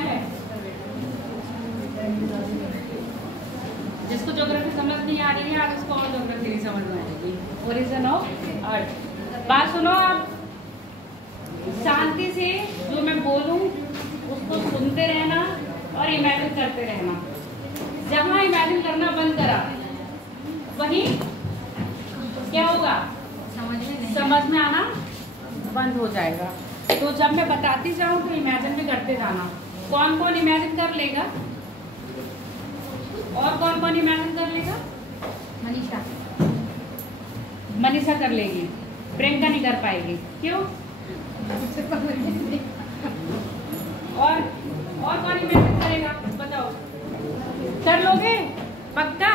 है? जिसको ज्योग्राफी समझ नहीं आ रही है आप इसको और ज्योग्राफी नहीं समझ में आएगी। Origin of earth. बात सुनो आप, शांति से जो मैं बोलूं उसको सुनते रहना और इमेजिन करते रहना। जहां इमेजिन करना बंद करा वहीं क्या होगा? समझ में आना बंद हो जाएगा। तो जब मैं बताती जाऊं तो इमेजिन भी करते जाना। कौन कौन इमेजिन कर लेगा? और कौन कौन इमेजिन कर लेगा? मनीषा कर लेगी, प्रियंका नहीं कर पाएगी। क्यों? और कौन इमेजिन करेगा? बताओ, कर लोगे पक्का?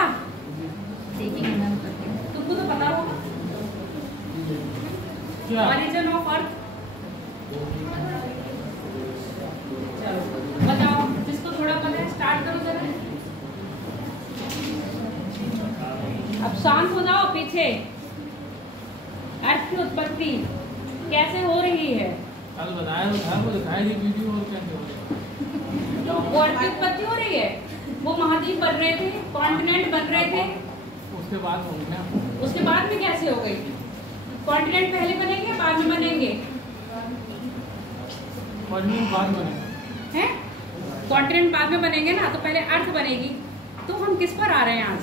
तुमको तो पता होगा ओरिजिन ऑफ अर्थ। चलो बताओ, जिसको थोड़ा पता है स्टार्ट करो जरा। अब शांत हो जाओ। पीछे अर्थ की उत्पत्ति कैसे हो रही है? कल बताया वो दिखाएगी वीडियो और कैसे हो रही तो वो अर्थ की उत्पत्ति हो रही है। वो महाद्वीप बन रहे थे, कॉन्टिनेंट बन रहे थे, उसके बाद हो गया। उसके बाद में कैसे हो गई? कॉन्टिनेंट पहले बनेंगे बाद में बनेंगे? कॉन्टिनेंट बाद बनेंगे हैं? कॉन्टिनेंट बाद में बनेंगे ना, तो पहले अर्थ बनेगी। तो हम किस पर आ रहे हैं आज?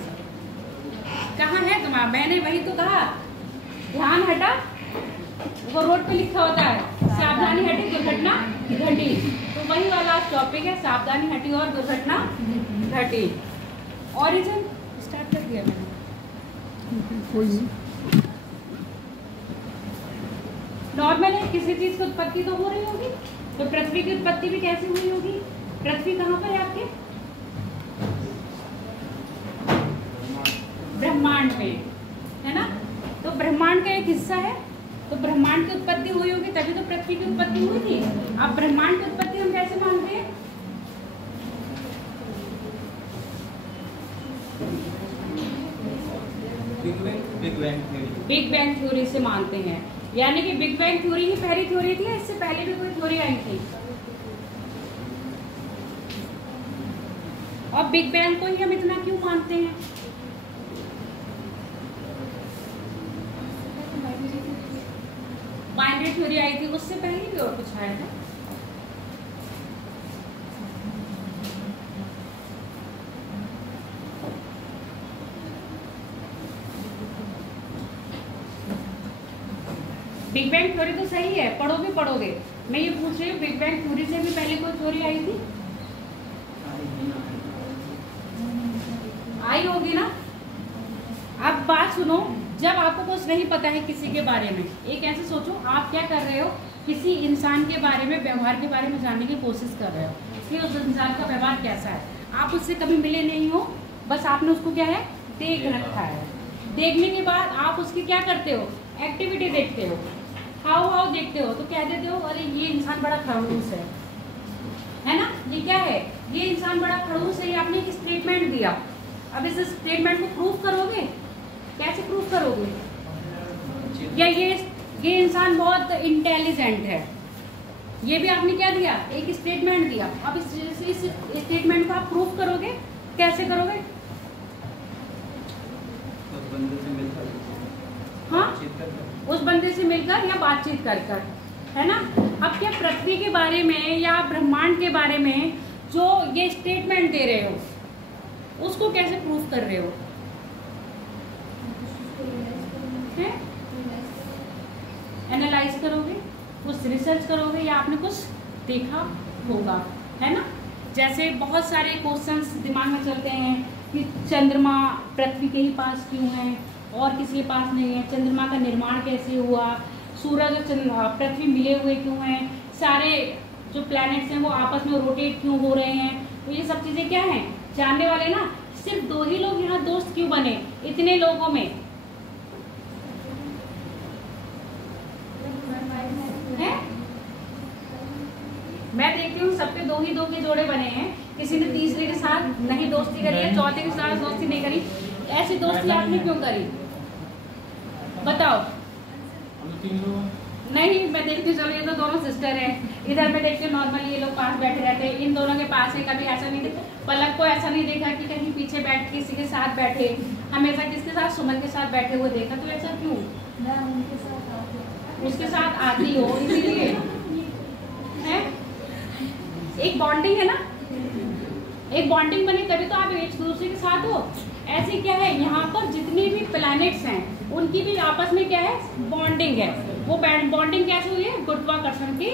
कहाँ है तुम्हारा? मैंने वही तो कहा, ध्यान हटा। वो रोड पे लिखा होता है सावधानी हटी दुर्घटना घटी। तो वही वाला टॉपिक है, सावधानी हटी और दुर्घटना घटी। ओरिजिन स्टार्ट कर दिया मैंने। नॉर्मल है, किसी चीज की उत्पत्ति तो हो रही होगी। तो पृथ्वी की उत्पत्ति भी कैसे हुई होगी? पृथ्वी कहाँ पर है आपके? ब्रह्मांड में, है ना? तो ब्रह्मांड का एक हिस्सा है। तो ब्रह्मांड की उत्पत्ति हुई होगी तभी तो पृथ्वी की उत्पत्ति हुई थी। अब ब्रह्मांड की उत्पत्ति हम कैसे मानते हैं? बिग बैंग थ्योरी से मानते हैं। यानी कि बिग बैंग थ्योरी ही पहली थ्योरी थी, इससे पहले भी कोई थ्योरी आई थी? और बिग बैंग को ही हम इतना क्यों मानते हैं? बाइनरी थ्योरी आई थी, उससे पहले भी और कुछ आया था। बिग बैंग थ्योरी तो सही है, पढ़ोगे। मैं ये पूछ रही हूँ, बिग बैंग थ्योरी से भी पहले कोई थ्योरी आई थी? आई होगी ना। अब बात सुनो, जब आपको कुछ नहीं पता है किसी के बारे में, एक ऐसे सोचो आप क्या कर रहे हो, किसी इंसान के बारे में, व्यवहार के बारे में जानने की कोशिश कर रहे हो कि उस इंसान का व्यवहार कैसा है। आप उससे कभी मिले नहीं हो, बस आपने उसको क्या है, देख रखा है। देखने के बाद आप उसकी क्या करते हो, एक्टिविटी देखते हो, हाव देखते हो, तो क्या देते हो, अरे ये इंसान बड़ा खड़ूस है ना, ये क्या है, ये इंसान बड़ा खड़ूस है। ये आपने एक स्टेटमेंट दिया। अब इस स्टेटमेंट को प्रूव करोगे, कैसे प्रूव करोगे? या ये इंसान बहुत इंटेलिजेंट है, ये भी आपने क्या दिया, एक स्टेटमेंट दिया। अब इस स्टेटमेंट को आप प्रूव करोगे, कैसे करोगे? हाँ, उस बंदे से मिलकर या बातचीत कर, है ना। अब क्या पृथ्वी के बारे में या ब्रह्मांड के बारे में जो ये स्टेटमेंट दे रहे हो, उसको कैसे प्रूव कर रहे हो? एनालाइज करोगे, कुछ रिसर्च करोगे, या आपने कुछ देखा होगा, है ना। जैसे बहुत सारे क्वेश्चंस दिमाग में चलते हैं कि चंद्रमा पृथ्वी के ही पास क्यों है और किसी के पास नहीं है, चंद्रमा का निर्माण कैसे हुआ, सूरज और पृथ्वी मिले हुए क्यों हैं, सारे जो प्लैनेट्स हैं वो आपस में रोटेट क्यों हो रहे हैं। तो ये सब चीज़ें क्या हैं, जानने वाले ना। सिर्फ 2 ही लोग यहाँ दोस्त क्यों बने इतने लोगों में, है? मैं देखती हूँ सबके 2 ही 2 के जोड़े बने हैं। किसी ने तीसरे के साथ नहीं दोस्ती करी है, चौथे के साथ दोस्ती नहीं करी। ऐसी दोस्ती आपने क्यों करी, बताओ? नहीं, मैं देखती हूँ, चलो ये तो दोनों सिस्टर सिस्टर है, इधर में देखते हो नॉर्मली ये लोग पास बैठे रहते हैं, इन दोनों के पास है, कभी ऐसा नहीं देखा पलक को ऐसा नहीं देखा कि कहीं पीछे बैठ किसी के साथ बैठे, हमेशा किसके साथ, सुमन के साथ बैठे हुए देखा, तो ऐसा क्यों? मैं उनके साथ उसके साथ आती हो इसीलिए है, एक बॉन्डिंग है ना, एक बॉन्डिंग बनी तभी तो आप एक दूसरे के साथ हो। ऐसे क्या है, यहाँ पर जितने भी प्लैनेट्स हैं उनकी भी आपस में क्या है, बॉन्डिंग है। वो बॉन्डिंग कैसे हुई है, गुरुत्वाकर्षण के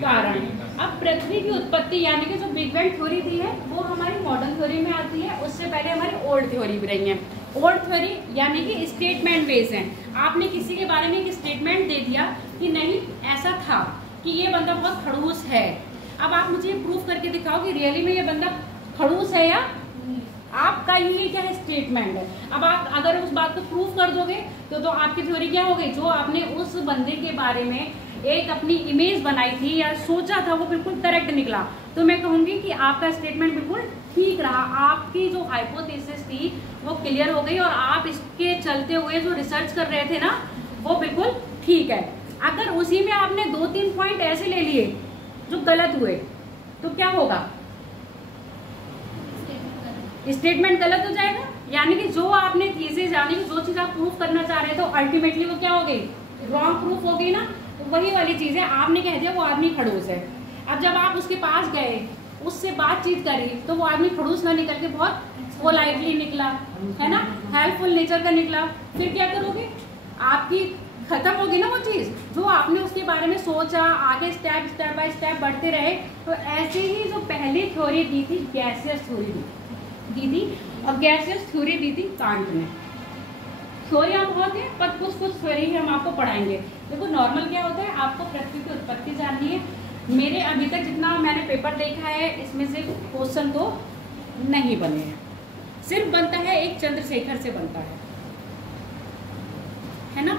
कारण। अब पृथ्वी की उत्पत्ति यानी कि जो बिग बैंग थ्योरी दी है वो हमारी मॉडर्न थ्योरी में आती है, उससे पहले हमारी ओल्ड थ्योरी भी रही है। ओल्ड थ्योरी यानी कि स्टेटमेंट बेस्ड है, आपने किसी के बारे में एक स्टेटमेंट दे दिया कि नहीं ऐसा था कि ये बंदा बहुत खड़ूस है, अब आप मुझे प्रूफ करके दिखाओ कि रियली में ये बंदा खड़ूस है या आपका ये क्या है, स्टेटमेंट है। अब आप अगर उस बात को प्रूफ कर दोगे तो आपकी थ्योरी क्या हो गई, जो आपने उस बंदे के बारे में एक अपनी इमेज बनाई थी या सोचा था वो बिल्कुल करेक्ट निकला, तो मैं कहूंगी कि आपका स्टेटमेंट बिल्कुल ठीक रहा, आपकी जो हाइपोथेसिस थी वो क्लियर हो गई और आप इसके चलते हुए जो रिसर्च कर रहे थे ना वो बिल्कुल ठीक है। अगर उसी में आपने 2-3 पॉइंट ऐसे ले लिए जो गलत हुए तो क्या होगा, स्टेटमेंट गलत हो जाएगा। यानी कि जो आपने थीसिस यानी कि जो चीज आप प्रूफ करना चाह रहे थे अल्टीमेटली वो क्या हो गई, रॉन्ग प्रूफ हो गई ना। तो वही वाली चीज है, आपने कह दिया वो आदमी खड़ूस है, अब जब आप उसके पास गए उससे बातचीत करी तो वो आदमी खड़ूस ना निकल के बहुत पोलाइटली निकला, है ना, हेल्पफुल नेचर का निकला, फिर क्या करोगे, आपकी खत्म होगी ना वो चीज जो आपने उसके बारे में सोचा, आगे स्टेप बाय स्टेप बढ़ते रहे। तो ऐसे ही जो पहली थ्योरी दी थी गैसियस थ्योरी दी थी और गैसियस थ्योरी दी थी कांट ने। थ्योरियां बहुत है पर कुछ थ्योरी हम आपको पढ़ाएंगे। देखो नॉर्मल क्या होता है, आपको पृथ्वी की उत्पत्ति जाननी है। मेरे अभी तक जितना मैंने पेपर देखा है इसमें से क्वेश्चन तो नहीं बने हैं, सिर्फ बनता है एक चंद्रशेखर से बनता है ना,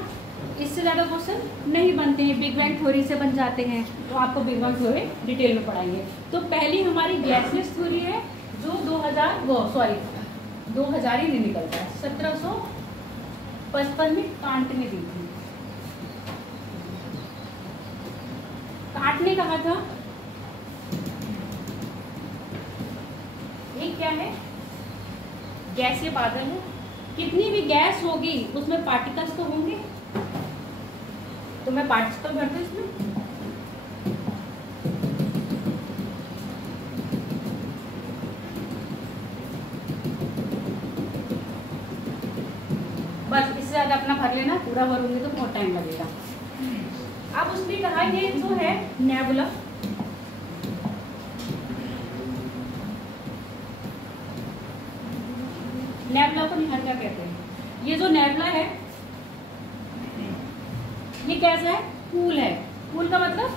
इससे ज़्यादा क्वेश्चन नहीं बनते हैं। बिग बैंग थ्योरी से बन जाते हैं, तो आपको बिग बैंग थ्योरी डिटेल में पढ़ाएंगे। तो पहली हमारी गैसियस थ्योरी है जो 2000 ही नहीं निकलता है, 1755 में कांट ने दी थी। कांट ने कहा था ये क्या है, गैसीय बादल है, कितनी भी गैस होगी उसमें पार्टिकल्स तो होंगे, तो मैं पार्टिकल भर दूं इसमें, बस इससे ज्यादा अपना भर लेना, पूरा भरूंगी तो बहुत टाइम लगेगा। अब उसने कहा ये जो है नेबुला, नेबुला को निहार क्या कहते हैं, ये जो नेबुला है ये कैसा है, कूल है। कूल का मतलब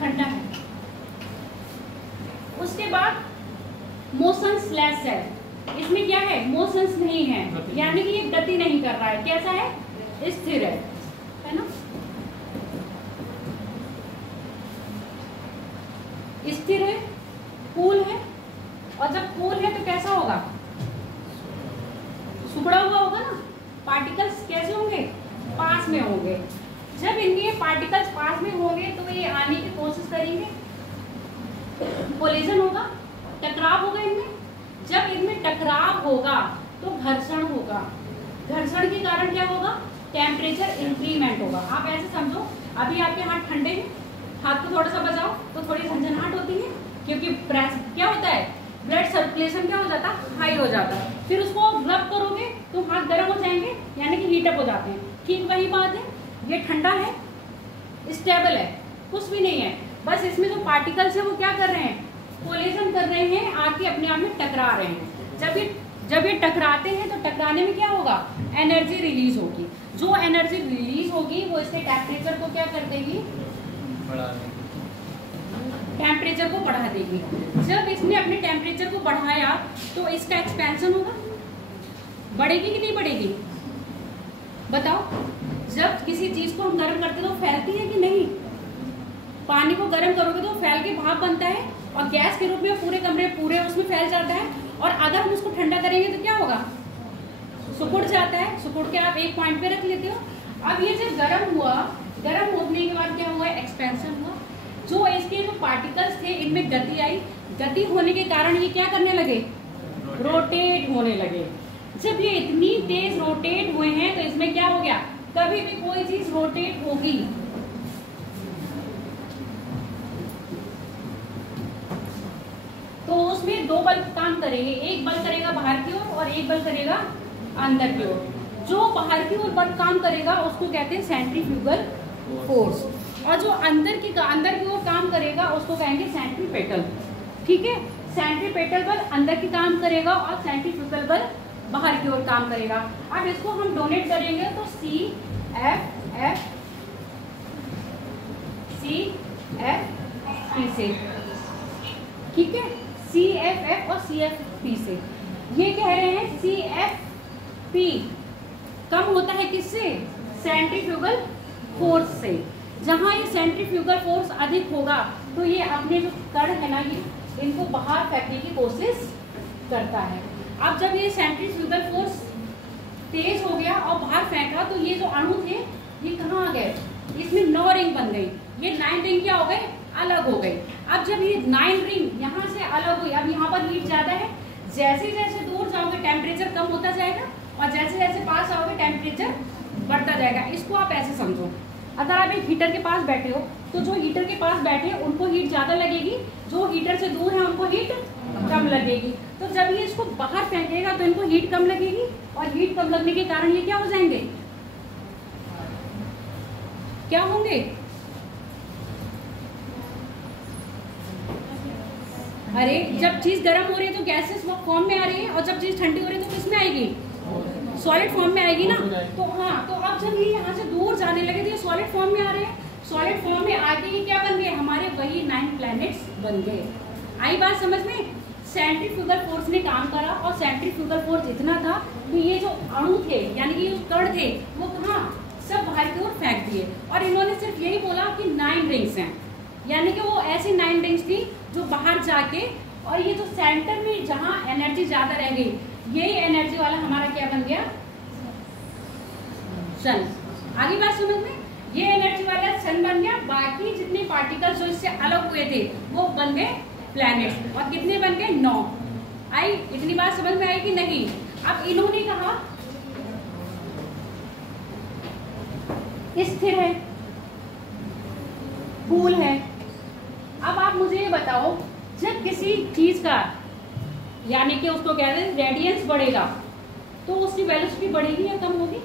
ठंडा है। उसके बाद मोशंस लेस है, इसमें क्या है, मोशंस नहीं है, यानी कि ये गति नहीं कर रहा है, कैसा है, स्थिर है ना, स्थिर है, कूल है। और जब कूल है तो कैसा होगा, सुखड़ा हुआ होगा ना, पार्टिकल्स कैसे होंगे, पास में होंगे। जब इनके पार्टिकल्स पास में होंगे तो ये आने की कोशिश करेंगे, कोलिजन होगा, टकराव होगा इनमें। जब इनमें टकराव होगा तो घर्षण होगा, घर्षण के कारण क्या होगा, टेम्परेचर इंक्रीमेंट होगा। आप ऐसे समझो, अभी आपके हाथ ठंडे हैं, हाथ को थोड़ा सा बजाओ तो थोड़ी झंझनाहट होती है, क्योंकि प्रेस क्या होता है, ब्लड सर्कुलेशन क्या हो जाता है, हाई हो जाता है। फिर उसको रब करोगे तो हाथ गर्म हो जाएंगे, यानी कि हीटअप हो जाते हैं। ठीक वही बात है, ये ठंडा है, स्टेबल है, कुछ भी नहीं है, बस इसमें जो पार्टिकल्स है वो क्या कर रहे हैं, कोलिजन कर रहे हैं, आके अपने आप में टकरा रहे हैं। जब ये टकराते हैं तो टकराने में क्या होगा, एनर्जी रिलीज होगी। जो एनर्जी रिलीज होगी वो इसके टेम्परेचर को क्या कर देगी, टेम्परेचर को बढ़ा देगी। जब इसने अपने टेम्परेचर को बढ़ाया तो इसका एक्सपेंशन होगा, बढ़ेगी कि नहीं बढ़ेगी, बताओ। जब किसी चीज को हम गर्म करते तो फैलती है कि नहीं, पानी को गर्म करोगे तो फैल के भाप बनता है और गैस के रूप में पूरे कमरे पूरे उसमें फैल जाता है। और अगर हम उसको ठंडा करेंगे तो क्या होगा, सुकुड़ जाता है। सुकुड़ के आप एक पॉइंट पे रख लेते हो। अब ये जब गर्म हुआ, गर्म होने के बाद क्या हुआ, एक्सपेंशन हुआ। जो इसके जो पार्टिकल्स थे इनमें गति आई, गति होने के कारण ये क्या करने लगे, रोटेट होने लगे। जब ये इतनी तेज रोटेट हुए हैं तो इसमें क्या हो गया, कभी भी कोई चीज रोटेट होगी तो उसमें दो बल काम करेंगे, एक बल करेगा बाहर की ओर और एक बल करेगा अंदर की ओर। जो बाहर की ओर बल काम करेगा उसको कहते हैं सेंट्रीफ्यूगल फोर्स, और जो अंदर की ओर काम करेगा उसको कहेंगे सेंट्रीपेटल। ठीक है, सेंट्रीपेटल बल अंदर की काम करेगा और सेंट्रीफ्यूगल बल बाहर की ओर काम करेगा। अब इसको हम डोनेट करेंगे तो CFF से, ठीक है, CFF और CFP से। ये कह रहे हैं CFP कम होता है किससे, सेंट्रीफ्यूगल फोर्स से। जहां ये सेंट्रीफ्यूगल फोर्स अधिक होगा तो ये अपने जो कण है ना, ये इनको बाहर फेंकने की कोशिश करता है। अब जब ये सेंट्रीफ्यूगल फोर्स तेज हो गया और बाहर फेंका तो ये जो अणु थे ये कहाँ आ गए, इसमें 9 रिंग बन गई। ये 9 रिंग क्या हो गए, अलग हो गई। अब जब ये 9 रिंग यहाँ से अलग हुई, अब यहाँ पर हीट ज़्यादा है, जैसे जैसे दूर जाओगे टेम्परेचर कम होता जाएगा और जैसे जैसे पास आओगे टेम्परेचर बढ़ता जाएगा। इसको आप ऐसे समझो, अगर आप एक हीटर के पास बैठे हो तो जो हीटर के पास बैठे हैं उनको हीट ज़्यादा लगेगी, जो हीटर से दूर है उनको हीट कम लगेगी। तो जब ये इसको बाहर फेंकेगा तो इनको हीट कम लगेगी और हीट कम लगने के कारण ये क्या हो जाएंगे, क्या होंगे, अरे जब चीज गर्म हो रही है तो गैसेस फॉर्म में आ रही है और जब चीज ठंडी हो रही है तो किस में आएगी, सॉलिड फॉर्म में आएगी ना। तो हाँ, तो अब जब ये यहाँ से दूर जाने लगे तो ये सॉलिड फॉर्म में आ रहे हैं, सॉलिड फॉर्म में आके ये क्या बन गए, हमारे वही 9 प्लैनेट्स बन गए। आई बात समझ में, सेंट्रीफ्यूगल फोर्स ने काम करा और सेंट्रीफ्यूगल फोर्स इतना था कि ये जो अणु थे यानी कि जो कण थे वो कहाँ, सब बाहर की ओर फेंक दिए। और इन्होंने सिर्फ यही बोला कि 9 रिंग्स हैं, यानी कि वो ऐसी 9 रिंग्स थी जो बाहर जाके, और ये जो सेंटर में जहाँ एनर्जी ज्यादा रह गई, यही एनर्जी वाला हमारा क्या बन गया, सन। आगे बात समझ में, ये एनर्जी वाला सन बन गया। बाकी जितने पार्टिकल्स जो इससे अलग हुए थे वो बन गए प्लैनेट्स, और कितने बन गए, 9। आई, इतनी बात समझ में आई कि नहीं। अब इन्होंने कहा स्थिर है, कूल है। अब आप मुझे ये बताओ, जब किसी चीज का यानी कि उसको कहते हैं रेडियंस बढ़ेगा तो उसकी वेलोसिटी बढ़ेगी या कम होगी,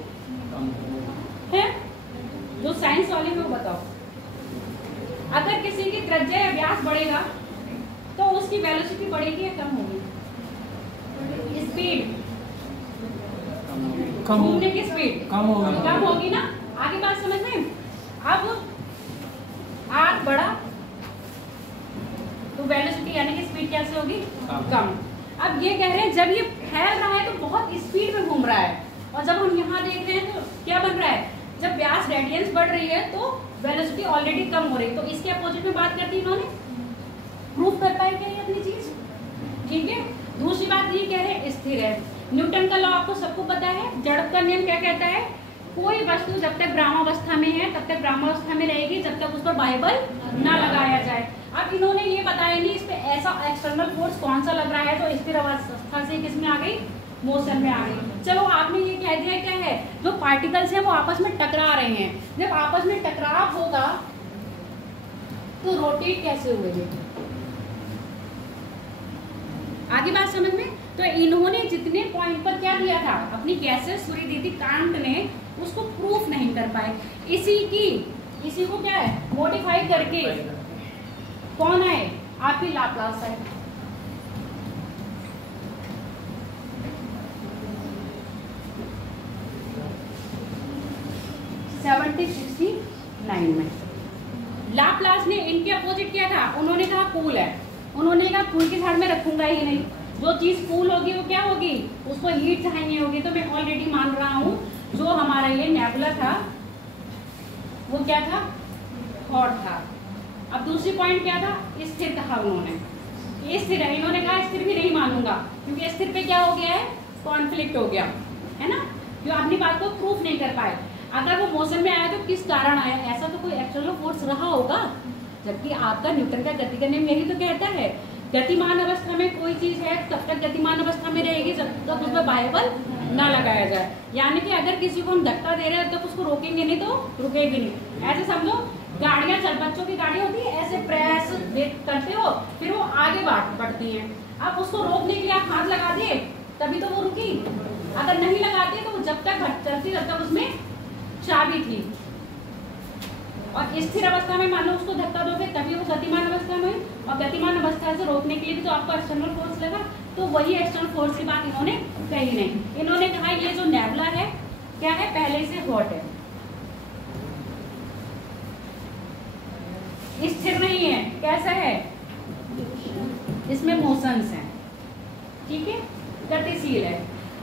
है, जो साइंस वाले में वो बताओ। अगर किसी की त्रिज्या या व्यास बढ़ेगा तो उसकी वेलोसिटी बढ़ेगी या कम होगी, स्पीड, घूमने की स्पीड कम होगी ना। आगे बात समझ में। अब आग बढ़ा तो वेलोसिटी यानी कि स्पीड कैसे होगी, कम। अब ये कह रहे हैं जब ये फैल रहा है तो बहुत स्पीड में घूम रहा है, और जब हम यहाँ देख रहे हैं तो क्या बन रहा है, जब व्यास रेडियंस बढ़ रही है तो वेलोसिटी ऑलरेडी कम हो रही है। तो इसके अपोजिट में बात करती इन्होंने, प्रूफ कर पाए क्या ये अपनी चीज, ठीक है। दूसरी बात ये कह रहे हैं स्थिर है। न्यूटन का लॉ आपको सबको पता है, जड़त्व का नियम क्या कहता है, कोई वस्तु जब तक ब्रह्मावस्था में है तब तक ब्रह्मावस्था में रहेगी जब तक उस पर बाह्य बल ना लगाया जाए। अब इन्होंने ये बताया नहीं इस पे ऐसा एक्सटर्नल फोर्स कौन सा लग रहा है, तो स्थिर अवस्था से किस में आ गई, मोशन में आ गई। चलो आपने ये कह दिया क्या है, जो पार्टिकल्स हैं वो आपस में टकरा रहे हैं, जब आपस में टकराव होगा तो रोटेट कैसे हुए। आगे बात समझ में। तो इन्होंने जितने पॉइंट पर क्या दिया था, अपनी कैसे सूर्य दी थी कांट ने, उसको प्रूफ नहीं कर पाए। इसी को क्या है मॉडिफाई करके कौन आए, आपकी लाप्लास है। में लाप्लास ने इनके अपोजिट किया था, उन्होंने कहा कूल है, उन्होंने कहा कूल के साथ में रखूंगा ही नहीं, जो चीज कूल होगी वो क्या होगी, उसको हीट चाहिए होगी। तो मैं ऑलरेडी मान रहा हूँ जो हमारा ये नेबुला था वो क्या था, हॉट था। अब दूसरी पॉइंट क्या था, स्थिर कहा उन्होंने, स्थिर है, इन्होंने कहा स्थिर भी नहीं मानूंगा क्योंकि स्थिर पे क्या हो गया है, कॉन्फ्लिक्ट हो गया है ना, जो अपनी बात को प्रूफ नहीं कर पाए। अगर वो मोशन में आया तो किस कारण आया, ऐसा तो कोई एक्सटर्नल फोर्स रहा होगा। जबकि आपका न्यूटन का गति का नियम यही तो कहता है, गतिमान अवस्था में कोई चीज है तब तक गतिमान अवस्था में रहेगी जब तक उसमें बाह्य बल ना लगाया जाए। यानी कि अगर किसी को हम धक्का दे रहे हैं तब उसको रोकेंगे नहीं तो रुकेगी नहीं। ऐसे समझो गाड़ियां चल, बच्चों की गाड़ी होती है, ऐसे प्रेस करते हो फिर वो आगे बढ़ती हैं। अब उसको रोकने के लिए आप हाथ लगा दिए तभी तो वो रुकी, अगर नहीं लगाते तो वो जब तक चलती तब तक उसमें चाबी थी। और स्थिर अवस्था में मान लो उसको धक्का दोगे तभी वो गतिमान अवस्था में, और गतिमान अवस्था से रोकने के लिए भी तो आपको एक्सटर्नल फोर्स लगा। तो वही एक्सटर्नल फोर्स की बात इन्होंने कही नहीं। इन्होंने कहा ये जो नेबुला है क्या है, पहले से हॉट है, स्थिर नहीं है, कैसा है, इसमें मोशंस हैं, ठीक है, गतिशील है।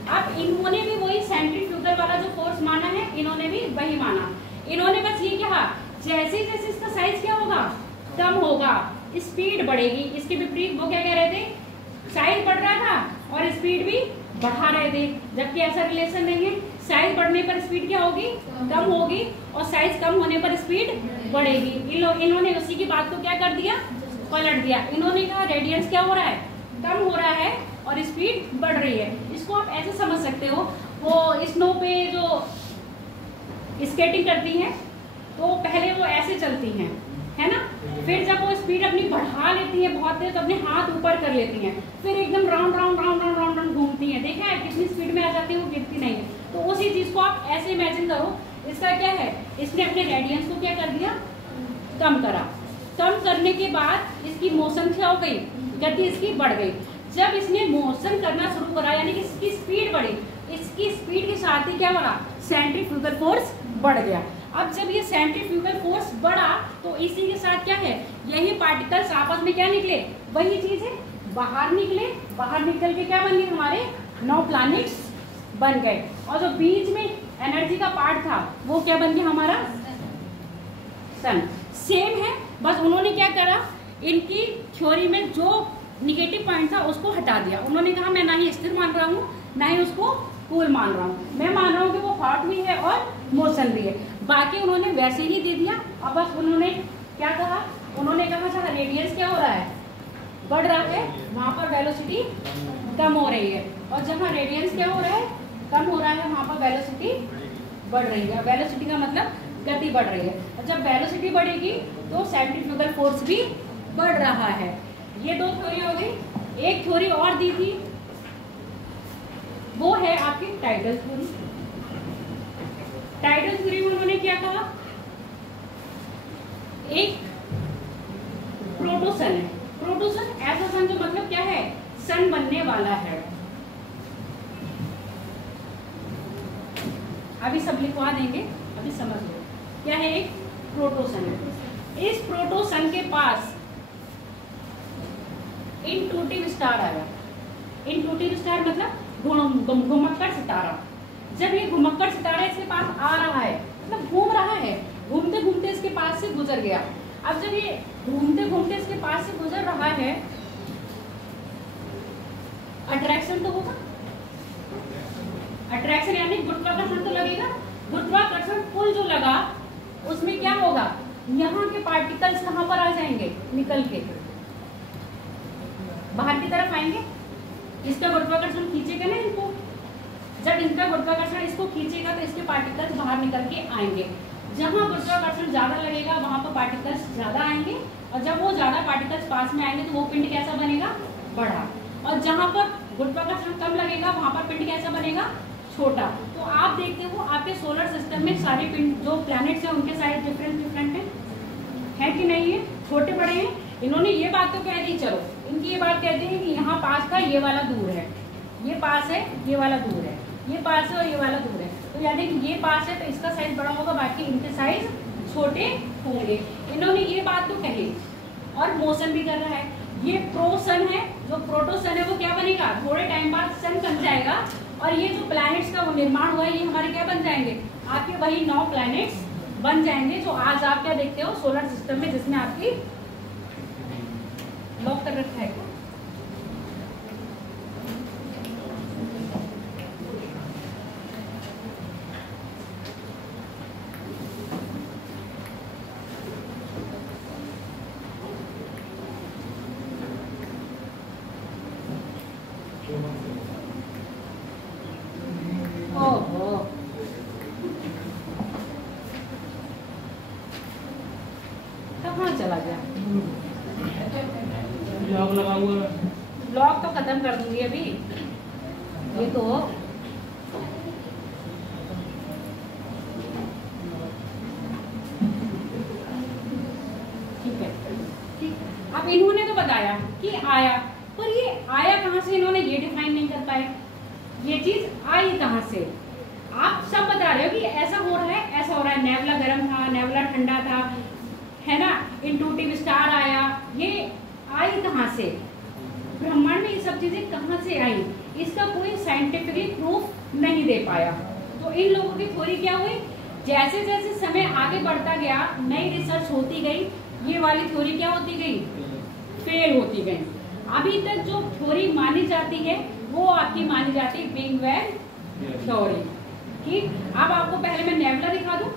अब इन्होंने भी वही सेंट्रीफ्यूगल वाला जो फोर्स माना है, इन्होंने भी वही माना। इन्होंने बस ये कहा जैसे जैसे इसका साइज क्या होगा, कम होगा, स्पीड बढ़ेगी। इसके विपरीत वो क्या कह रहे थे, साइज बढ़ रहा था और स्पीड भी बढ़ा रहे थे, जबकि ऐसा रिलेशन नहीं है। साइज बढ़ने पर स्पीड क्या होगी, कम होगी, और साइज कम होने पर स्पीड बढ़ेगी। इन्होंने उसी की बात को क्या कर दिया, पलट दिया। इन्होंने कहा रेडियंस क्या हो रहा है, कम हो रहा है और स्पीड बढ़ रही है। इसको आप ऐसे समझ सकते हो, वो स्नो पे जो स्केटिंग करती हैं तो पहले वो ऐसे चलती हैं, है ना, फिर जब वो स्पीड अपनी बढ़ा लेती है बहुत देर तो अपने हाथ ऊपर कर लेती हैं, फिर एकदम round round round round round round घूमती हैं। देखा है कितनी स्पीड में आ जाती है, वो गिरती नहीं है। तो उसी चीज को आप ऐसे इमेजिन करो, इसका क्या है, इसने अपने रेडियंस को क्या कर दिया, कम करा। कम करने के बाद इसकी मोशन क्या हो गई, गति इसकी बढ़ गई। जब इसने मोशन करना शुरू करा यानी कि इसकी स्पीड बढ़ी, इसकी स्पीड के साथ ही क्या बढ़ा, सेंट्रीफ्यूगल फोर्स बढ़ गया। अब जब ये सेंट्रीफ्यूगल फोर्स बढ़ा तो इसी के साथ क्या है, यही पार्टिकल्स आपस में क्या निकले, वही चीज है, बाहर निकले। बाहर निकल के क्या बन गए, हमारे 9 प्लैनेट्स बन गए। और जो बीच में एनर्जी का पार्ट था वो क्या बन गया, हमारा सन। सेम है, बस उन्होंने क्या करा, इनकी थ्योरी में जो निगेटिव पॉइंट था उसको हटा दिया। उन्होंने कहा मैं ना ही स्थिर मान रहा हूँ ना ही उसको कूल मान रहा हूँ, मैं मान रहा हूँ कि वो हॉट भी है और मोशन भी है। बाकी उन्होंने वैसे ही दे दिया। अब बस उन्होंने क्या कहा, उन्होंने कहा जहाँ रेडियस क्या हो रहा है, बढ़ रहा है, वहाँ पर वेलोसिटी कम हो रही है, और जहाँ रेडियंस क्या हो रहा है, कम हो रहा है, वहाँ पर वेलोसिटी बढ़ रही है। वेलोसिटी का मतलब गति बढ़ रही है। और जब वेलोसिटी बढ़ेगी तो सेंट्रीफ्यूगल फोर्स भी बढ़ रहा है। ये 2 थ्योरी हो गई। एक थ्योरी और दी थी, वो है आपकी टाइडल थ्योरी। टाइडल थ्योरी में उन्होंने क्या कहा, एक प्रोटोसन है, प्रोटोसन ऐसा सन जो मतलब क्या है, सन बनने वाला है। अभी सब लिखवा देंगे, अभी समझ लो क्या है, एक प्रोटोसन है। इस प्रोटोसन के पास इंट्रूटिव स्टार आया। इंट्रूटिव स्टार मतलब घुमक्कड़ सितारा। जब ये घुमक्कड़ सितारा इसके पास आ रहा है, मतलब घूम रहा है, घूमते घूमते इसके पास से गुजर गया। अब जब ये घूमते घूमते इसके पास से गुजर रहा है, अट्रैक्शन तो होगा, अट्रैक्शन यानी गुरुत्वाकर्षण तो लगेगा। गुरुत्वाकर्षण पुल जो लगा उसमें क्या होगा, यहाँ के पार्टिकल्स कहाँ पर आ जाएंगे, निकल के बाहर की तरफ आएंगे। इसका गुरुत्वाकर्षण खींचेगा ना इनको, जब इनका गुरुत्वाकर्षण इसको खींचेगा तो इसके पार्टिकल्स बाहर निकल के आएंगे। जहाँ गुरुत्वाकर्षण ज्यादा लगेगा वहां पर पार्टिकल्स ज्यादा आएंगे, और जब वो ज्यादा पार्टिकल्स पास में आएंगे तो वो पिंड कैसा बनेगा, बड़ा। और जहाँ पर गुरुत्वाकर्षण कम लगेगा वहां पर पिंड कैसा बनेगा, छोटा। तो आप देखते हो आपके सोलर सिस्टम में सारे पिंड जो प्लैनेट्स हैं उनके साइज डिफरेंट है कि नहीं है, छोटे बड़े हैं। इन्होंने ये बात तो कह दी, चलो इनकी ये बात कहते हैं कि यहाँ पास था, ये वाला दूर है, ये पास है, ये वाला दूर है, ये पास है और ये वाला दूर है। तो यानी कि ये पास है तो इसका साइज बड़ा होगा, बाकी इनके साइज छोटे होंगे। इन्होंने ये बात तो कही, और मोशन भी कर रहा है। ये प्रोसन है, जो प्रोटोसन है वो क्या बनेगा, थोड़े टाइम बाद सन बन जाएगा, और ये जो प्लैनेट्स का वो निर्माण हुआ है ये हमारे क्या बन जाएंगे, आपके वही 9 प्लैनेट्स बन जाएंगे जो आज आप क्या देखते हो सोलर सिस्टम में, जिसमें आपकी लॉक कर रखा है। कहाँ चला गया? लॉक लगा हुआ है। लॉक तो खत्म कर दूंगी अभी। ये तो ठीक है, ठीक। अब इन्होंने तो बताया कि आया, पर ये आया कहाँ से इन्होंने ये डिफाइन नहीं कर पाए। ये चीज आई कहाँ से? आप सब बता रहे हो कि ऐसा हो रहा है, ऐसा हो रहा है। नेवला गर्म था, नेवला ठंडा था, है ना। इंट्यूटिव स्टार आया, ये आई कहाँ से? ब्रह्मांड में ये सब चीजें कहाँ से आई? इसका कोई साइंटिफिकली प्रूफ नहीं दे पाया। तो इन लोगों की थ्योरी क्या हुई? जैसे जैसे समय आगे बढ़ता गया, नई रिसर्च होती गई, ये वाली थ्योरी क्या होती गई? फेल होती गई। अभी तक जो थ्योरी मानी जाती है वो आपकी मानी जाती है बिग बैंग थ्योरी। ठीक, अब आपको पहले मैं नेबुला दिखा दूं।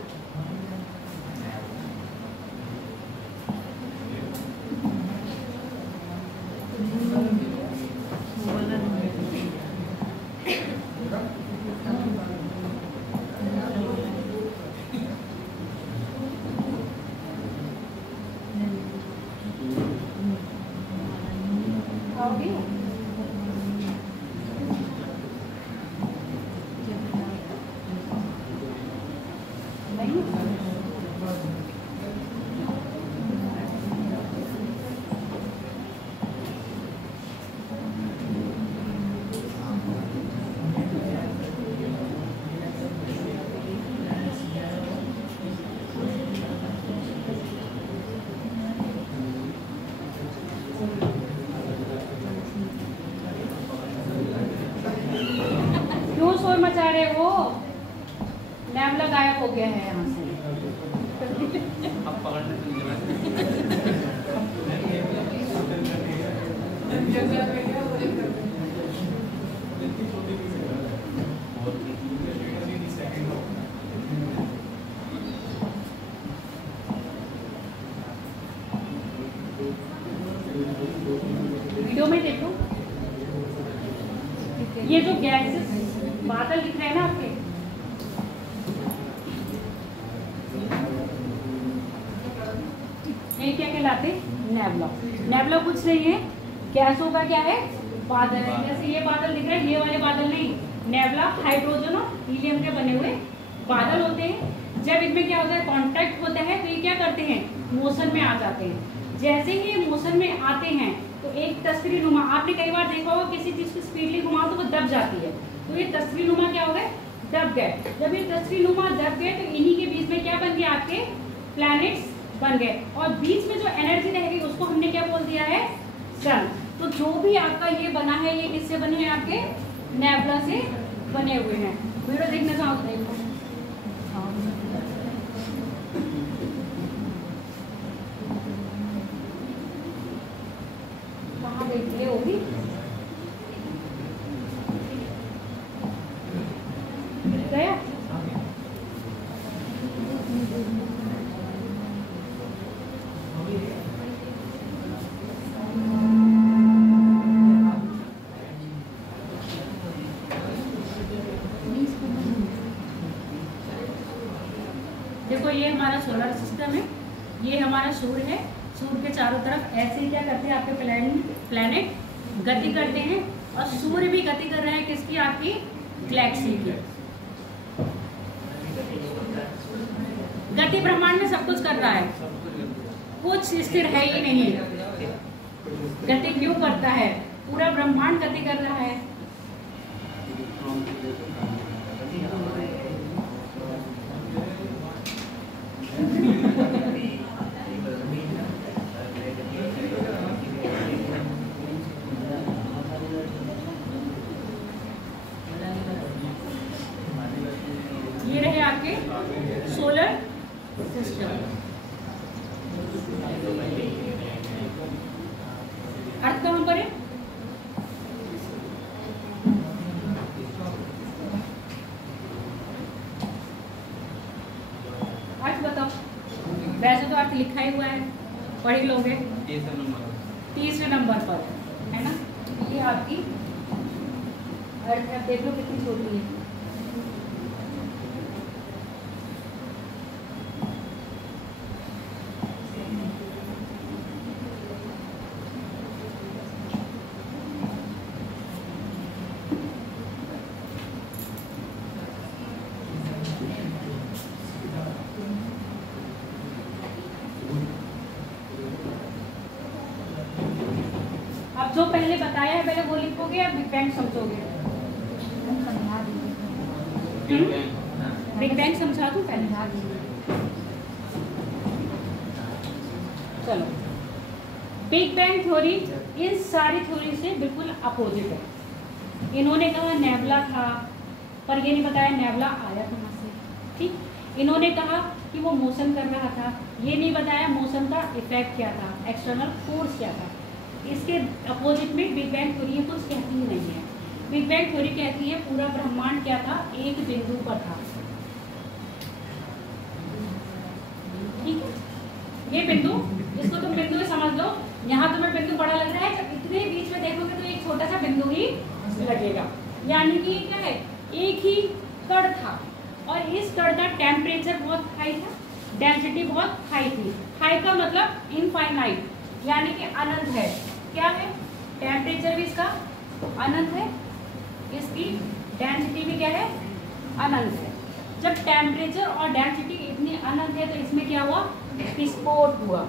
मचा रहे हो? नेबुला गायब हो गया है यहाँ से। अब पकड़ने से निकला। वीडियो में देखो, ये जो गैसेस बादल दिख रहे हैं ना आपके, ये क्या कहलाते? नेबुला। नेबुला कुछ नहीं है, गैसों का क्या है? बादल है। जैसे ये बादल दिख रहे हैं, ये वाले बादल नहीं। नेबुला हाइड्रोजन और हीलियम के बने हुए बादल होते हैं। जब इनमें क्या होता है? कांटेक्ट होता है, तो ये क्या करते हैं? मोशन में आ जाते हैं। जैसे ही ये मोशन में आते हैं तो एक तस्वीर नुमा, आपने कई बार देखा होगा किसी चीज को स्पीडली घुमाओ तो वो दब जाती है, तो ये तस्वीर नुमा क्या हो गए? दब गए। जब ये तस्वीर नुमा दब गए तो इन्हीं के बीच में क्या बन गया? आपके प्लैनेट्स बन गए, और बीच में जो एनर्जी रह गई उसको हमने क्या बोल दिया है? सन। तो जो भी आपका ये बना है, ये किससे बने हैं? आपके नेबुला से बने हुए हैं। वीडियो देखना चाहो तो देखो। कहाँ देख ले होगी? गया? देखो, ये हमारा सोलर सिस्टम है, ये हमारा सूर्य है। सूर्य के चारों तरफ ऐसे ही क्या करते हैं? आपके प्लैनेट गति करते हैं, और सूर्य भी गति कर रहे हैं किसकी? आपकी गैलेक्सी की। गति ब्रह्मांड में सब कुछ कर रहा है, कुछ स्थिर है ही नहीं। गति क्यों करता है? पूरा ब्रह्मांड गति कर रहा है। ये रहे आपके सोलर सिस्टम। अर्थ कहाँ पर है? अर्थ बताओ। वैसे तो अर्थ लिखा ही हुआ है, पढ़ ही लोगे। तीसरे नंबर पर है ना। ये आपकी अर्थ है, देख लो कितनी छोटी है। अब जो पहले बताया है पहले वो लिखोगे या बिग बैंग समझोगे? बिग बैंग समझा दूं पहले? चलो, बिग बैंग थ्योरी इन सारी थ्योरी से बिल्कुल अपोजिट है। इन्होंने कहा नेबुला था, पर ये नहीं बताया नेबुला आया कहाँ से। ठीक, इन्होंने कहा कि वो मोशन कर रहा था, ये नहीं बताया मोशन का इफेक्ट क्या था, एक्सटर्नल फोर्स क्या था। इसके अपोजिट में बिग बैंग थ्योरी कुछ कहती ही नहीं है। बिग बैंग थ्योरी कहती है पूरा ब्रह्मांड क्या था, एक बिंदु पर था। ठीक है, ये बिंदु, इसको तुम बिंदु ही समझ लो। यहाँ तुम्हें बिंदु बड़ा लग रहा है, जब इतने बीच में देखोगे तो एक छोटा सा बिंदु ही लगेगा। यानी कि क्या है, एक ही कण था और इस कण का टेम्परेचर बहुत हाई था, डेंसिटी बहुत हाई थी। हाई का मतलब इनफाइनाइट, यानी कि अनंत है। क्या है, टेम्परेचर भी इसका अनंत है, इसकी डेंसिटी भी क्या है, अनंत है। जब टेम्परेचर और डेंसिटी इतनी अनंत है तो इसमें क्या हुआ, विस्फोट हुआ,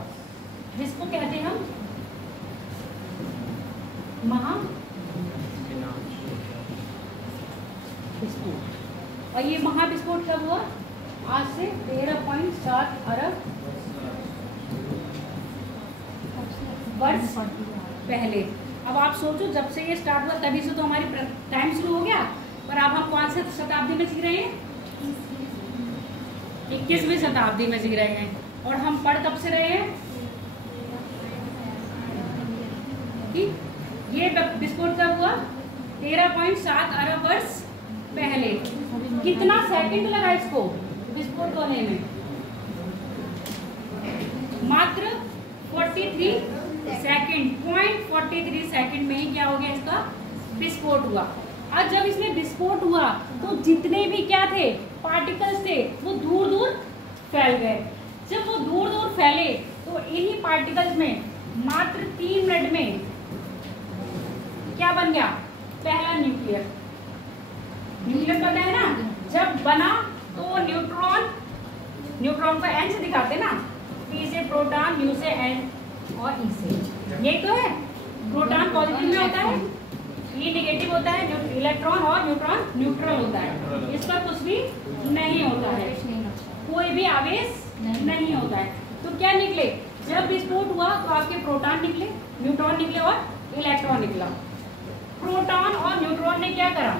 जिसको कहते हैं हम विस्फोट। और ये महाविस्फोट कब हुआ, आज से 13.7 अरब वर्ष पहले। अब आप सोचो, जब से ये स्टार्ट हुआ तभी से तो हमारी टाइम शुरू हो गया, पर अब हम कौन सी शताब्दी में जी रहे हैं, 21वीं शताब्दी में जी रहे हैं। और हम पढ़ कब से रहे हैं, ठीक, ये विस्फोट कब हुआ, 13.7 अरब वर्ष पहले। कितना सेकंड लगा इसको विस्फोट होने में, मात्र 43 सेकंड, 0.43 सेकंड में ही क्या हो गया, इसका विस्फोट हुआ। और जब इसमें विस्फोट हुआ तो जितने भी क्या थे, पार्टिकल्स थे, वो दूर दूर फैल गए। जब वो दूर दूर फैले तो इन्हीं पार्टिकल्स में मात्र 3 मिनट में क्या बन गया, पहला न्यूक्लियर। न्यूक्लियर पता है ना, जब बना तो न्यूट्रॉन को एन से दिखाते ना, पी से प्रोटॉन, न्यू से एन और ई से, यही तो है। प्रोटॉन पॉजिटिव में होता है, ई नेगेटिव होता है, इलेक्ट्रॉन और न्यूट्रॉन न्यूट्रल होता है। इस पर कुछ भी नहीं होता है, कोई भी आवेश नहीं होता है। तो क्या निकले, जब विस्फोट हुआ तो आपके प्रोटॉन निकले, न्यूट्रॉन निकले और इलेक्ट्रॉन निकला। प्रोटॉन और न्यूट्रॉन ने क्या करा,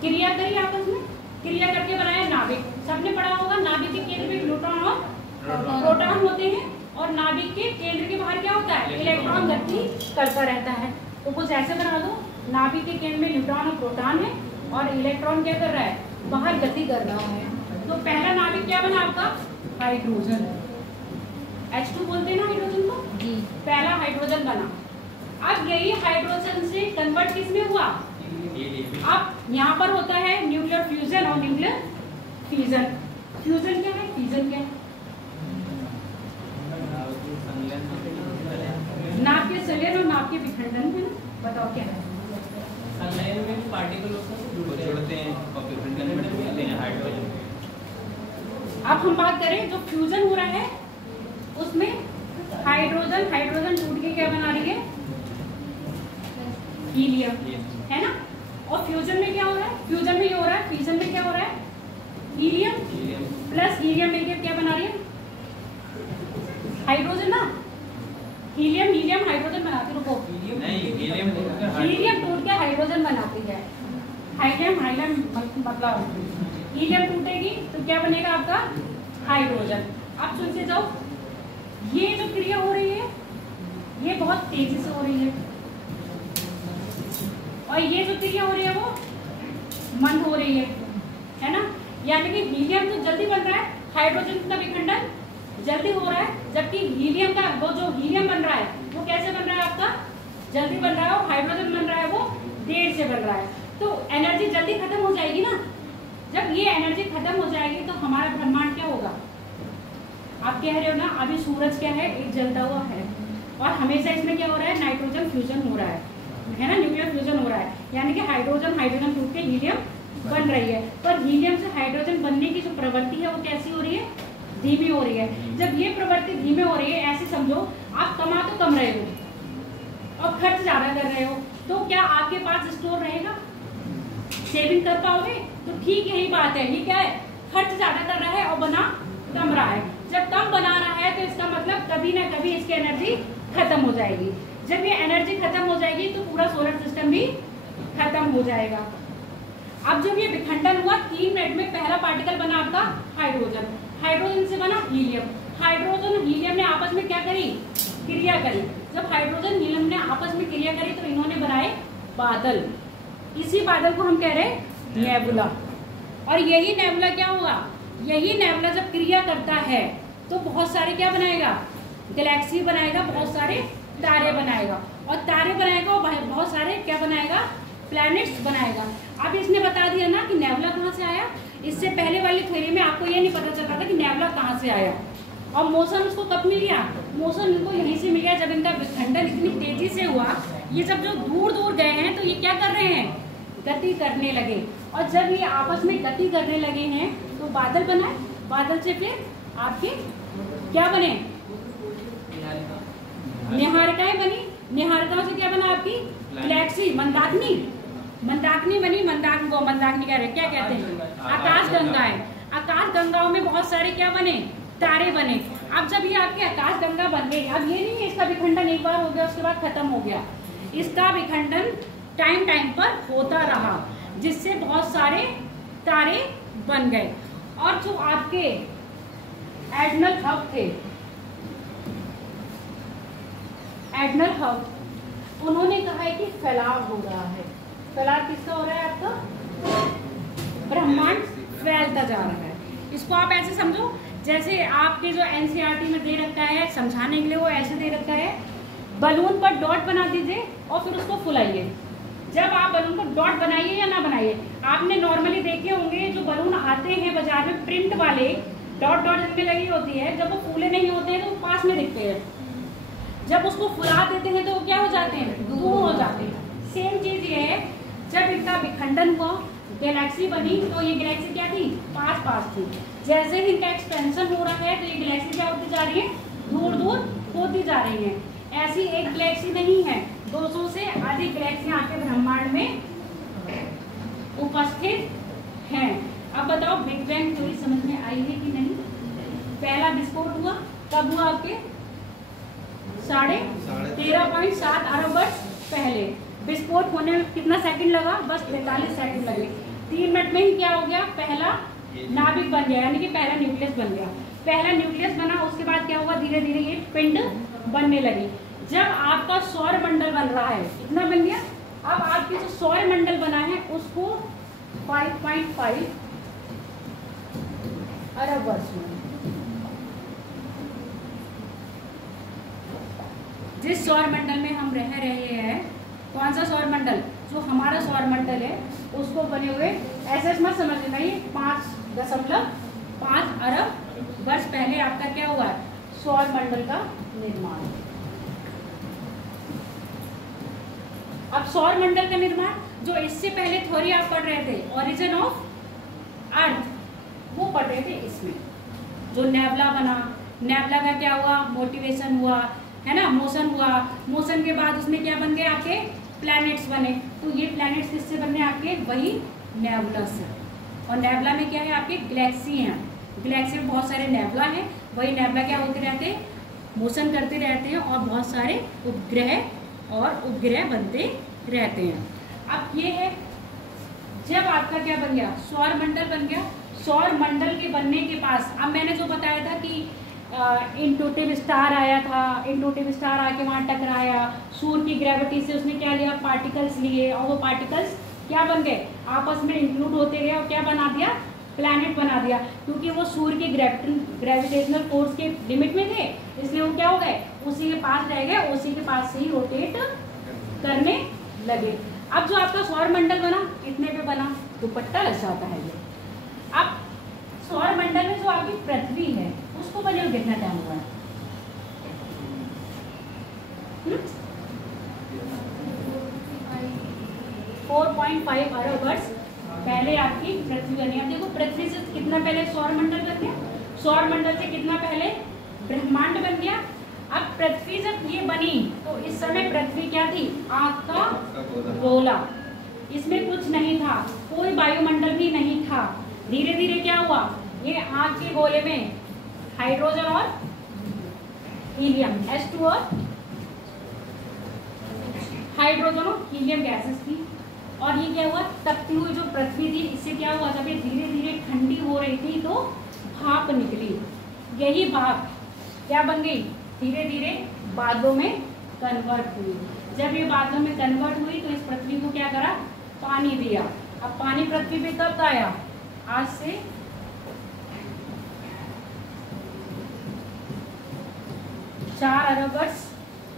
क्रिया करी आपस में, क्रिया करके बनाया नाभिक। सबने पढ़ा होगा, नाभिक के केंद्र में न्यूट्रॉन और प्रोटॉन होते हैं और नाभिक के केंद्र के बाहर क्या होता है, इलेक्ट्रॉन गति करता रहता है। तो कुछ ऐसे बना दो, नाभिक के केंद्र में न्यूट्रॉन और प्रोटॉन है और इलेक्ट्रॉन क्या कर रहा है, बाहर गति कर रहा है। तो पहला नाभिक क्या बना आपका, हाइड्रोजन, H2 बोलते हैं ना हाइड्रोजन को, पहला हाइड्रोजन बना। अब यही हाइड्रोजन से कन्वर्ट किसमें हुआ, अब यहाँ पर होता है न्यूक्लियर फ्यूजन और न्यूक्लियर फिजन। फ्यूजन क्या है, फिजन क्या है, नाभ के संलयन और नाभ के विखंडन में। बताओ क्या है, संलयन में पार्टिकल जुड़ते हैं और विखंडन में मिलते हैं हाइड्रोजन। अब हम बात करें जो फ्यूजन हो रहा है उसमें हाइड्रोजन टूट के क्या बना रही है, हीलियम, है ना। और फ्यूजन में क्या हो रहा है, फ्यूजन में ये हो रहा है, फ्यूजन में क्या हो रहा है, हीलियम प्लस हीलियम मिलकर क्या बना रही है, हाइड्रोजन ना। हीलियम हाइड्रोजन बनाती, रुको, हीलियम टूट के हाइड्रोजन बनाती है। हाइलियम मतलब हीलियम टूटेगी तो क्या बनेगा आपका, हाइड्रोजन। आप सुनते जाओ, ये जो क्रिया हो रही है ये बहुत तेजी से हो रही है और ये जो क्रिया हो रही है वो मंद हो रही है ना। यानी कि हीलियम तो जल्दी बन रहा है, हाइड्रोजन का विखंडन जल्दी हो रहा है, जबकि हीलियम का वो जो हीलियम बन रहा है वो कैसे बन रहा है आपका, जल्दी बन रहा है, और हाइड्रोजन बन रहा है वो देर से बन रहा है। तो एनर्जी जल्दी खत्म हो जाएगी ना। जब ये एनर्जी खत्म हो जाएगी तो हमारा ब्रह्मांड क्या होगा, आप कह रहे हो ना, अभी सूरज क्या है, एक जलता हुआ है और हमेशा इसमें क्या हो रहा है, नाइट्रोजन फ्यूजन हो रहा है ना, न्यूक्लियर फ्यूजन हो रहा है। यानी कि हाइड्रोजन टूट के हीलियम बन रही है, पर हीलियम से हाइड्रोजन बनने की जो प्रवृत्ति है वो कैसी हो रही है, धीमी हो रही है। जब ये प्रवृत्ति धीमी हो रही है, ऐसे समझो आप कमा तो कम रहे हो, और खर्च ज़्यादा कर रहे हो, तो क्या आपके पास स्टोर रहेगा? सेविंग कर पाओगे? तो ठीक यही बात है, ये क्या है, खर्च ज़्यादा कर रहा है और बना कम रहा है। जब कम बना रहा है तो इसका मतलब कभी ना कभी इसकी एनर्जी खत्म हो जाएगी। जब ये एनर्जी खत्म हो जाएगी तो पूरा सोलर सिस्टम भी खत्म हो जाएगा। अब जब ये विखंडन हुआ 3 मिनट में पहला पार्टिकल बना आपका हाइड्रोजन, हाइड्रोजन से बना हीलियम, हाइड्रोजन और हीलियम ने आपस में क्या करी, क्रिया करी। जब हाइड्रोजन हीलियम ने आपस में क्रिया करी तो इन्होंने बनाए बादल। इसी बादल को हम कह रहे हैं नेबुला। और यही नेबुला क्या होगा, यही नेबुला जब क्रिया करता है तो बहुत सारे क्या बनाएगा, गैलेक्सी बनाएगा, बहुत सारे तारे बनाएगा, और तारे बनाएगा और बहुत सारे क्या बनाएगा, प्लैनेट्स बनाएगा। अब इसने बता दिया ना कि नेबुला कहाँ से आया। इससे पहले वाली थ्योरी में आपको ये नहीं पता चल रहा था कि नेबुला कहाँ से आया। और मोशन उसको कब मिल गया, मोशन इनको यहीं से मिल गया जब इनका विखंडन इतनी तेजी से हुआ। ये सब जो दूर दूर गए हैं तो ये क्या कर रहे हैं, गति करने लगे। और जब ये आपस में गति करने लगे हैं तो बादल बनाए, बादल से फिर आपके क्या बने, निहारिकाएं बनी, निहारिकाओं से क्या बना आपकी गैलेक्सी, मंदाकिनी, मंदाकिनी बनी, मंदाकिनी कह रहे क्या कहते हैं, आकाश गंगाएं, आकाश गंगाओं में बहुत सारे क्या बने, तारे बने। अब जब ये आपके आकाश गंगा बन गई, अब ये नहीं है इसका विखंडन एक बार हो गया उसके बाद खत्म हो गया, इसका विखंडन टाइम टाइम पर होता रहा जिससे बहुत सारे तारे बन गए। और जो आपके एडनल हब थे, एडनल हब, उन्होंने कहा है कि फैलाव हो रहा है। फैलाव किसका हो रहा है, आपका ब्रह्मांड फैलता जा रहा है। इसको आप ऐसे समझो जैसे आपके जो एनसीईआरटी में दे रखा है समझाने के लिए, वो ऐसे दे रखा है, बलून पर डॉट बना दीजिए और फिर उसको फुलाइए। जब आप बलून को डॉट बनाइए या ना बनाइए, आपने नॉर्मली देखे होंगे जो बलून आते हैं बाजार में प्रिंट वाले, डॉट डॉट जिनमें लगी होती है, जब वो फूले नहीं होते हैं तो वो पास में दिखते हैं, जब उसको फुला देते हैं तो वो क्या हो जाते हैं, दूर हो जाते हैं। सेम चीज ये है, जब इनका विखंडन हुआ, गैलेक्सी बनी, तो ये गैलेक्सी क्या थी, पास पास थी। जैसे ही इनका एक्सपेंशन हो रहा है तो ये गैलेक्सी क्या होती जा रही है, दूर दूर होती जा रही है। ऐसी एक गैलेक्सी नहीं है, 200 से अधिक गैलेक्सियां आपके ब्रह्मांड में उपस्थित हैं। अब बताओ बिग बैंग थ्योरी समझ में आई है कि नहीं। पहला विस्फोट हुआ कब हुआ, आपके 13.7 अरब वर्ष पहले। विस्फोट होने में कितना सेकंड लगा, बस 43 सेकंड लगे। 3 मिनट में ही क्या हो गया, पहला नाभिक बन गया, यानी कि पहला न्यूक्लियस बन गया। पहला न्यूक्लियस बना, उसके बाद क्या हुआ, धीरे धीरे ये पिंड बनने लगी। जब आपका सौर मंडल बन रहा है, इतना बन गया। अब आपके जो सौर मंडल बना है उसको 5.5 अरब वर्ष में, जिस सौर मंडल में हम रह रहे हैं, कौन सा सौर मंडल, जो हमारा सौर मंडल है, उसको बने हुए ऐसे मत समझ लेना, ये 5.5 अरब वर्ष पहले आपका क्या हुआ, सौर मंडल का निर्माण। अब सौर मंडल का निर्माण, जो इससे पहले थ्योरी आप पढ़ रहे थे, ओरिजिन ऑफ अर्थ, वो पढ़ रहे थे। इसमें जो नेबुला बना, नेबुला का क्या हुआ, मोटिवेशन हुआ है ना, मोशन हुआ, मोशन के बाद उसमें क्या बन गए, आपके प्लैनेट्स बने। तो ये प्लैनेट्स किससे बने, आपके वही नेबुला से। और नेबुला में क्या है, आपके गैलेक्सी हैं, गैलेक्सी में बहुत सारे नेबुला हैं, वही नेबुला क्या होते रहते हैं, मोशन करते रहते हैं, और बहुत सारे उपग्रह और उपग्रह बनते रहते हैं। अब ये है, जब आपका क्या बन गया, सौर मंडल बन गया। सौर मंडल के बनने के पास, अब मैंने जो बताया था कि इंट्रूटिव स्टार आया था, इंट्रूटिव स्टार आके वहाँ टकराया, सूर्य की ग्रेविटी से उसने क्या लिया, पार्टिकल्स लिए, और वो पार्टिकल्स क्या बन गए, आपस में इंक्लूड होते गए और क्या बना दिया, प्लैनेट बना दिया। क्योंकि वो सूर्य के ग्रेविटेशनल फोर्स के लिमिट में थे, इसलिए वो क्या हो गए, उसी के पास रह गए, उसी के पास से ही रोटेट करने लगे। अब जो आपका सौर मंडल बना, कितने पे बना, दुपट्टा लग जाता है ये। अब सौर मंडल में जो आपकी पृथ्वी है, उसको बने हुए कितना टाइम हुआ है, 4.5 अरब वर्ष पहले आपकी पृथ्वी बनी। अब देखो पृथ्वी से कितना पहले सौर मंडल बन गया, सौर मंडल से कितना पहले ब्रह्मांड बन गया। अब पृथ्वी जब ये बनी तो इस समय पृथ्वी क्या थी? आग का गोला। इसमें कुछ नहीं था, कोई वायुमंडल भी नहीं था। धीरे धीरे क्या हुआ, ये आग के गोले में हाइड्रोजन और हीलियम H2 और हाइड्रोजन और हीलियम गैसेस थी। और ये क्या हुआ, तपती हुई जो पृथ्वी थी इससे क्या हुआ, जब ये धीरे धीरे ठंडी हो रही थी तो भाप निकली। यही भाप क्या बन गई, धीरे धीरे बादलों में कन्वर्ट हुई। जब ये बादलों में कन्वर्ट हुई तो इस पृथ्वी को क्या करा, पानी दिया। अब पानी पृथ्वी पे कब आया, आज से 4 अरब वर्ष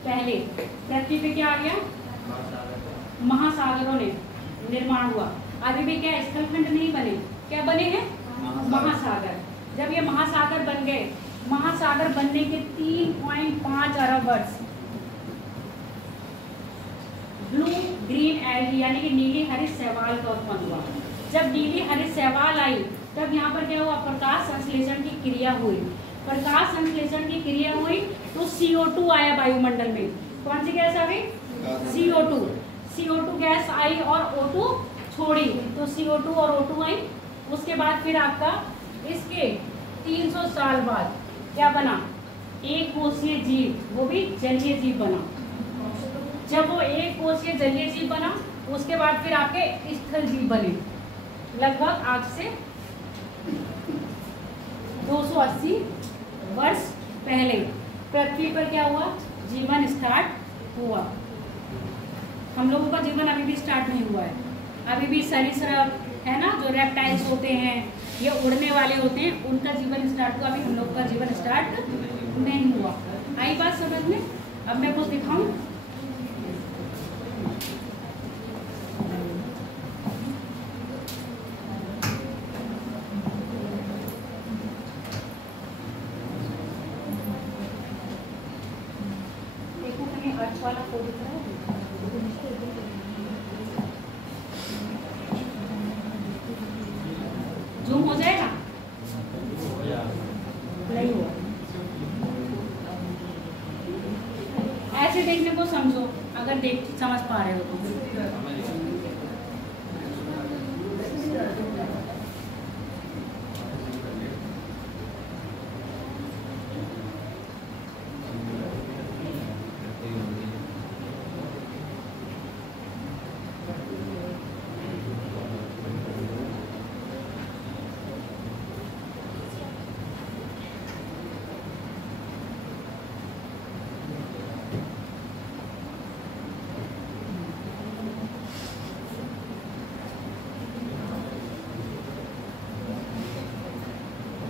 पहले पृथ्वी पे क्या आ गया, महासागरों ने निर्माण हुआ। अभी भी क्या स्थलखंड नहीं बने, क्या बने हैं, महासागर। जब ये महासागर बन गए, महासागर बनने के 3.5 अरब वर्ष ब्लू ग्रीन एल्गी यानी कि नीली हरित शैवाल का उत्पन्न हुआ। जब नीली हरित शैवाल आई तब यहाँ पर क्या हुआ, प्रकाश संश्लेषण की क्रिया हुई। प्रकाश संश्लेषण की क्रिया हुई तो CO2 आया वायुमंडल में। कौन सी गैस आ गई, CO2 गैस आई और O2 छोड़ी तो CO2 और O2 आई। उसके बाद फिर आपका इसके 300 साल बाद क्या बना, एक कोषीय जीव, वो भी जलीय जीव बना। जब वो एक कोषीय जलीय जीव बना उसके बाद फिर आपके स्थल जीव बने। लगभग आज से 280 वर्ष पहले पृथ्वी पर क्या हुआ, जीवन स्टार्ट हुआ। हम लोगों का जीवन अभी भी स्टार्ट नहीं हुआ है। अभी भी सरीसृप है ना, जो रेप्टाइल्स होते हैं, ये उड़ने वाले होते हैं, उनका जीवन स्टार्ट हुआ। अभी हम लोग का जीवन स्टार्ट नहीं हुआ। आई बात समझ में? अब मैं कुछ दिखाऊं, देखो कहीं अर्थ वाला कोड दिख रहा है, जूम हो जाएगा, नहीं हुआ। ऐसे देखने को समझो, अगर देख समझ पा रहे हो तो।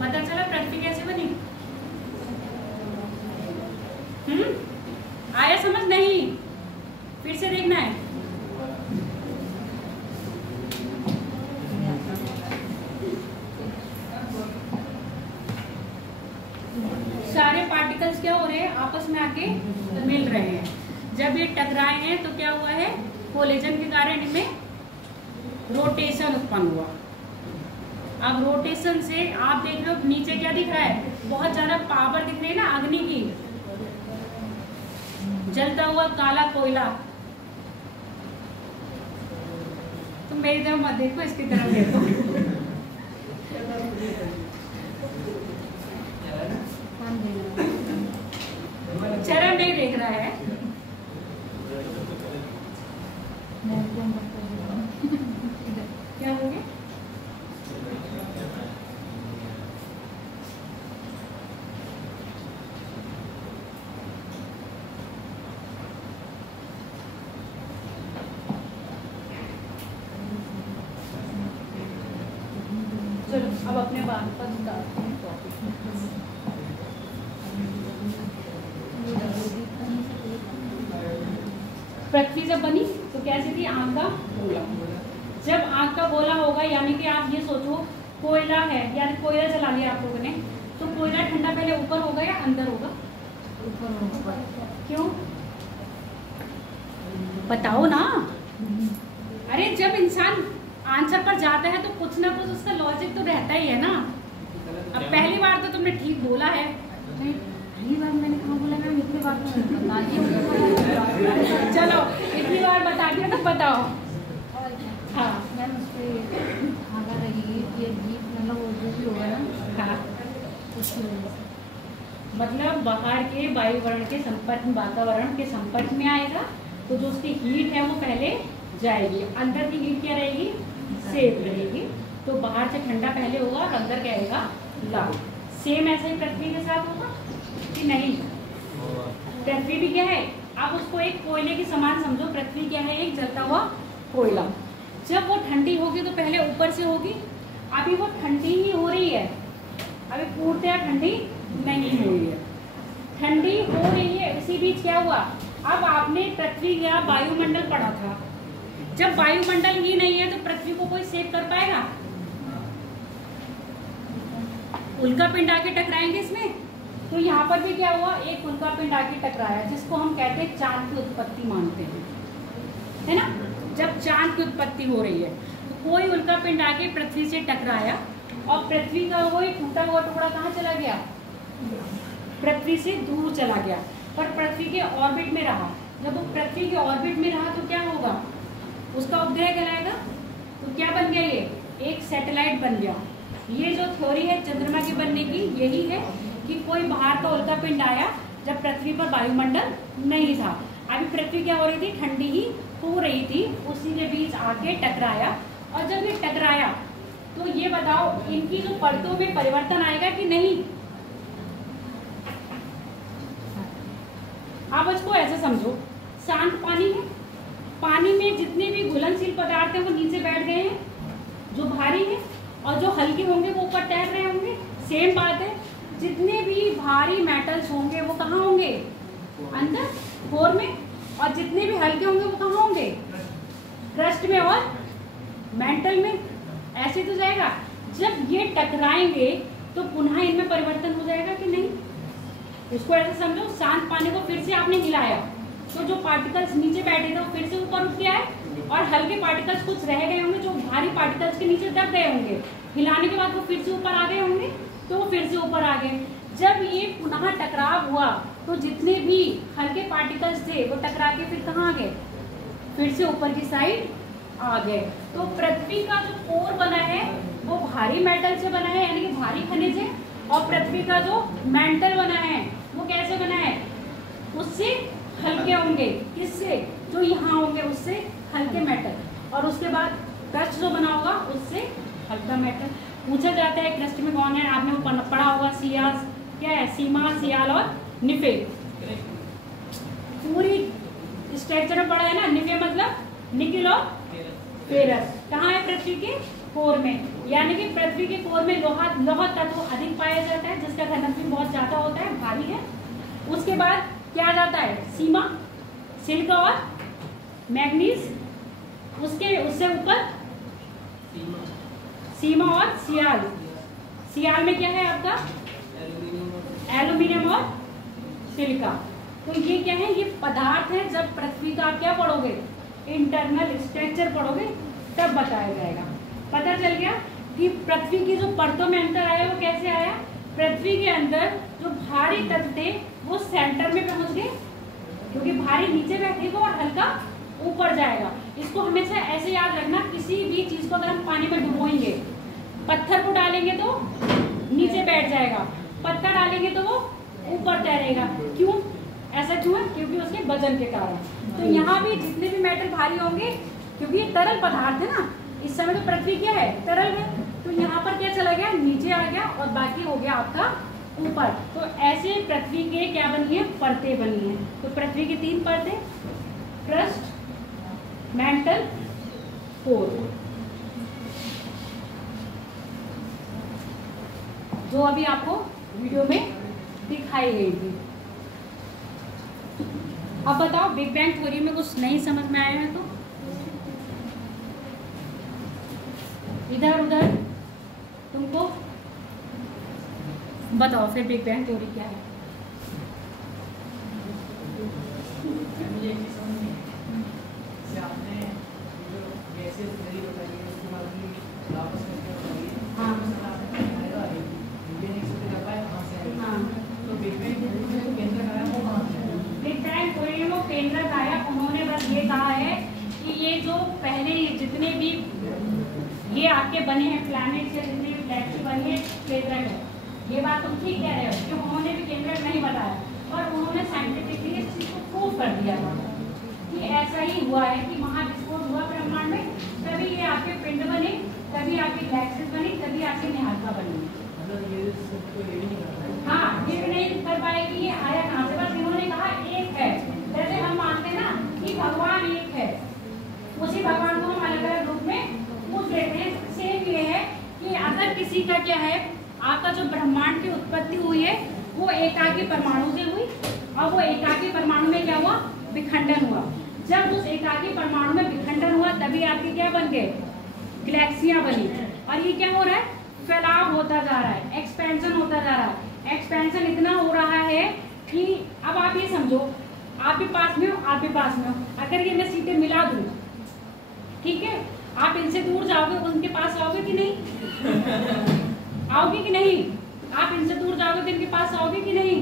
पता चला पृथ्वी कैसे बनी? आया समझ? नहीं, फिर से देखना है। सारे पार्टिकल्स क्या हो रहे हैं, आपस में आके मिल रहे हैं। जब ये टकराए हैं तो क्या हुआ है, कोलिजन के कारण इनमें रोटेशन उत्पन्न हुआ। अब रोटेशन से आप देख रहे हो नीचे क्या दिख रहा है, बहुत ज्यादा पावर दिख रही है ना अग्नि की, जलता हुआ काला कोयला। तुम मेरी तरफ मत देखो, इसकी तरफ देखो। चरम नहीं देख रहा है। क्या हो गया? चलो अब अपने बात पर उतारते हैं टॉपिक। पृथ्वी जब बनी तो कैसी थी, आग का गोला। जब आग का गोला होगा यानी कि आप ये सोचो कोयला है, यानी कोयला जला लिया आप लोगों ने, तो कोयला ठंडा पहले ऊपर होगा या अंदर होगा? ऊपर। क्यों बताओ ना। अरे जब इंसान आंसर पर जाता है तो कुछ ना कुछ उसका लॉजिक तो रहता ही है ना। अब पहली बार तो तुमने ठीक बोला है, पहली बार मैंने कहाँ बोला मैम, इतनी बार तो बताओ। और क्या? हाँ मैम उस पर आगा रहेगी ये गीत मतलब वो जो भी होगा ना हाँ, उसकी वजह से। मतलब बाहर के वायुवरण के संपर्क में, वातावरण के संपर्क में आएगा तो जो उसकी हीट है वो पहले जाएगी, अंदर की हीट क्या रहेगी, सेफ रहेगी। तो बाहर से ठंडा पहले होगा और अंदर क्या आएगा, लाल। सेम ऐसे ही पृथ्वी के साथ होगा कि नहीं? पृथ्वी भी क्या है, आप उसको एक कोयले के समान समझो। पृथ्वी क्या है, एक जलता हुआ कोयला। जब वो ठंडी होगी तो पहले ऊपर से होगी, अभी वो ठंडी ही हो रही है, अभी पूर्णतया ठंडी नहीं हो रही है, ठंडी हो रही है। इसी बीच क्या हुआ, अब आपने पृथ्वी या वायुमंडल पढ़ा था, जब वायुमंडल ही नहीं है तो पृथ्वी को कोई सेव कर पाएगा? उल्का पिंड आके टकराएंगे इसमें। तो यहाँ पर भी क्या हुआ, एक उल्का पिंड आके टकराया, जिसको हम कहते हैं चांद की उत्पत्ति मानते हैं, है ना। जब चांद की उत्पत्ति हो रही है तो कोई उल्का पिंड आके पृथ्वी से टकराया और पृथ्वी का वो एक टूटा हुआ टुकड़ा कहाँ चला गया, पृथ्वी से दूर चला गया, पर पृथ्वी के ऑर्बिट में रहा। जब वो पृथ्वी के ऑर्बिट में रहा तो क्या होगा, उसका उपग्रह कहलाएगा। तो क्या बन गया, ये एक सैटेलाइट बन गया। ये जो थ्योरी है चंद्रमा के बनने की, यही है कि कोई बाहर का उल्का पिंड आया जब पृथ्वी पर वायुमंडल नहीं था, अभी पृथ्वी क्या हो रही थी, ठंडी ही हो रही थी, उसी के बीच आके टकराया। और जब ये टकराया तो ये बताओ, इनकी जो परतों में परिवर्तन आएगा कि नहीं? आप इसको ऐसे समझो, शांत पानी है, पानी में जितने भी घुलनशील पदार्थ हैं वो नीचे बैठ गए हैं, जो भारी है, और जो हल्के होंगे वो ऊपर तैर रहे होंगे। सेम बात है, जितने भी भारी मेटल्स होंगे वो कहाँ होंगे, अंदर कोर में, और जितने भी हल्के होंगे वो कहाँ होंगे, क्रस्ट में और मेंटल में। ऐसे तो जाएगा। जब ये टकराएंगे तो पुनः इनमें परिवर्तन हो जाएगा कि नहीं? इसको ऐसे समझो, शांत पानी को फिर से आपने हिलाया तो जो पार्टिकल्स नीचे बैठे थे वो फिर से ऊपर उठ के आए, और हल्के पार्टिकल्स कुछ रह गए होंगे जो भारी पार्टिकल्स के नीचे दब गए होंगे, हिलाने के बाद वो फिर से ऊपर आ गए होंगे, तो वो फिर से ऊपर आ गए। जब ये पुनः टकराव हुआ तो जितने भी हल्के पार्टिकल्स थे वो टकरा के फिर कहाँ आ गए, फिर से ऊपर की साइड आ गए। तो पृथ्वी का जो कोर बना है वो भारी मेटल से बना है, यानी कि भारी खनिज है, और पृथ्वी का जो मेंटल बना है वो कैसे बना है, उससे हल्के होंगे। किससे, जो यहाँ होंगे उससे हल्के मेटल, और उसके बाद क्रस्ट जो बना होगा उससे हल्का मेटल। पूछा जाता है क्रस्ट में कौन है, आपने वो पढ़ा होगा, सियास क्या है, सीमा, सियाल और निफे। पूरी स्ट्रक्चर में पढ़ा है ना। निफे मतलब निकिल और फेरस, कहाँ है, पृथ्वी के कोर में, यानी कि पृथ्वी के कोर में लोहा तत्व अधिक पाया जाता है, जिसका घनत्व भी बहुत ज्यादा होता है, भारी है। उसके बाद क्या आ जाता है, सीमा, सिल्क और मैग्नीज, उससे ऊपर सीमा और सियाल। सियाल में क्या है आपका, एल्यूमिनियम और सिलिका। तो ये क्या है, ये पदार्थ है। जब पृथ्वी का आप क्या पढ़ोगे, इंटरनल स्ट्रक्चर पढ़ोगे, तब बताया जाएगा। पता चल गया कि पृथ्वी की जो परतों में अंतर आया वो कैसे आया। पृथ्वी के अंदर जो भारी तत्व थे वो सेंटर में पहुंच गए, क्योंकि भारी नीचे बैठेगा और हल्का ऊपर जाएगा। इसको हमेशा ऐसे याद रखना, किसी भी चीज को अगर हम पानी में डुबोएंगे, पत्थर को डालेंगे तो नीचे बैठ जाएगा, पत्थर डालेंगे तो वो ऊपर तैरेगा। क्यों, ऐसा क्यों है, क्योंकि उसके वजन के कारण। तो यहाँ भी जितने भी मेटल भारी होंगे, क्योंकि ये तरल पदार्थ है ना, इस समय तो पृथ्वी क्या है, तरल है, तो यहाँ पर क्या चला गया, नीचे आ गया, और बाकी हो गया आपका ऊपर। तो ऐसे पृथ्वी के क्या बनी है, परतें बनी है। तो पृथ्वी की 3 परतें, क्रस्ट, मेंटल, कोर, जो अभी आपको वीडियो में दिखाई गई थी। अब बताओ, बिग बैंग थ्योरी में कुछ नहीं समझ में आया है तो इधर उधर तुमको बताओ फिर बिग बैंग थ्योरी क्या है। बिग बैंग थ्योरी में वो केंद्रक आया, उन्होंने बस ये कहा है कि ये जो पहले जितने भी ये आपके बने हैं प्लैनेट्स या जितने भी गैलेक्सी बनी है केंद्र है, ये बात तुम ठीक कह रहे हो कि उन्होंने भी केंद्र नहीं बताया, और उन्होंने साइंटिफिकली इस चीज को प्रूव कर दिया कि ऐसा ही हुआ है कि महाविस्फोट हुआ ब्रह्मांड में, तभी ये आपके पिंड बने, तभी आपकी गैलेक्सीज बनी, तभी आपकी निहारिका बनी। हाँ, ये भी नहीं कर पाए कि ये आया कहाँ से, बस इन्होंने कहा एक है। जैसे हम मानते हैं ना कि भगवान एक है, उसी भगवान को हम अलग अलग रूप में पूछ लेते हैं। सेम ये है कि अगर किसी का क्या है, आपका जो ब्रह्मांड की उत्पत्ति हुई है वो एकाकी परमाणु से हुई, और वो एकाकी परमाणु में क्या हुआ, विखंडन हुआ। जब उस एकाकी परमाणु में विखंडन हुआ तभी आपके क्या बन गए, गैलेक्सियां बनी। और ये क्या हो रहा है, फैलाव होता जा रहा है, एक्सपेंशन होता जा रहा है। एक्सपेंशन इतना हो रहा है कि अब आप ये समझो, आप भी पास में हो, आप भी पास में हो, अगर ये मैं सीटें मिला दूं, ठीक है, आप इनसे दूर जाओगे, उनके पास आओगे कि नहीं आओगे कि नहीं, आप इनसे दूर जाओगे तो इनके पास आओगे कि नहीं।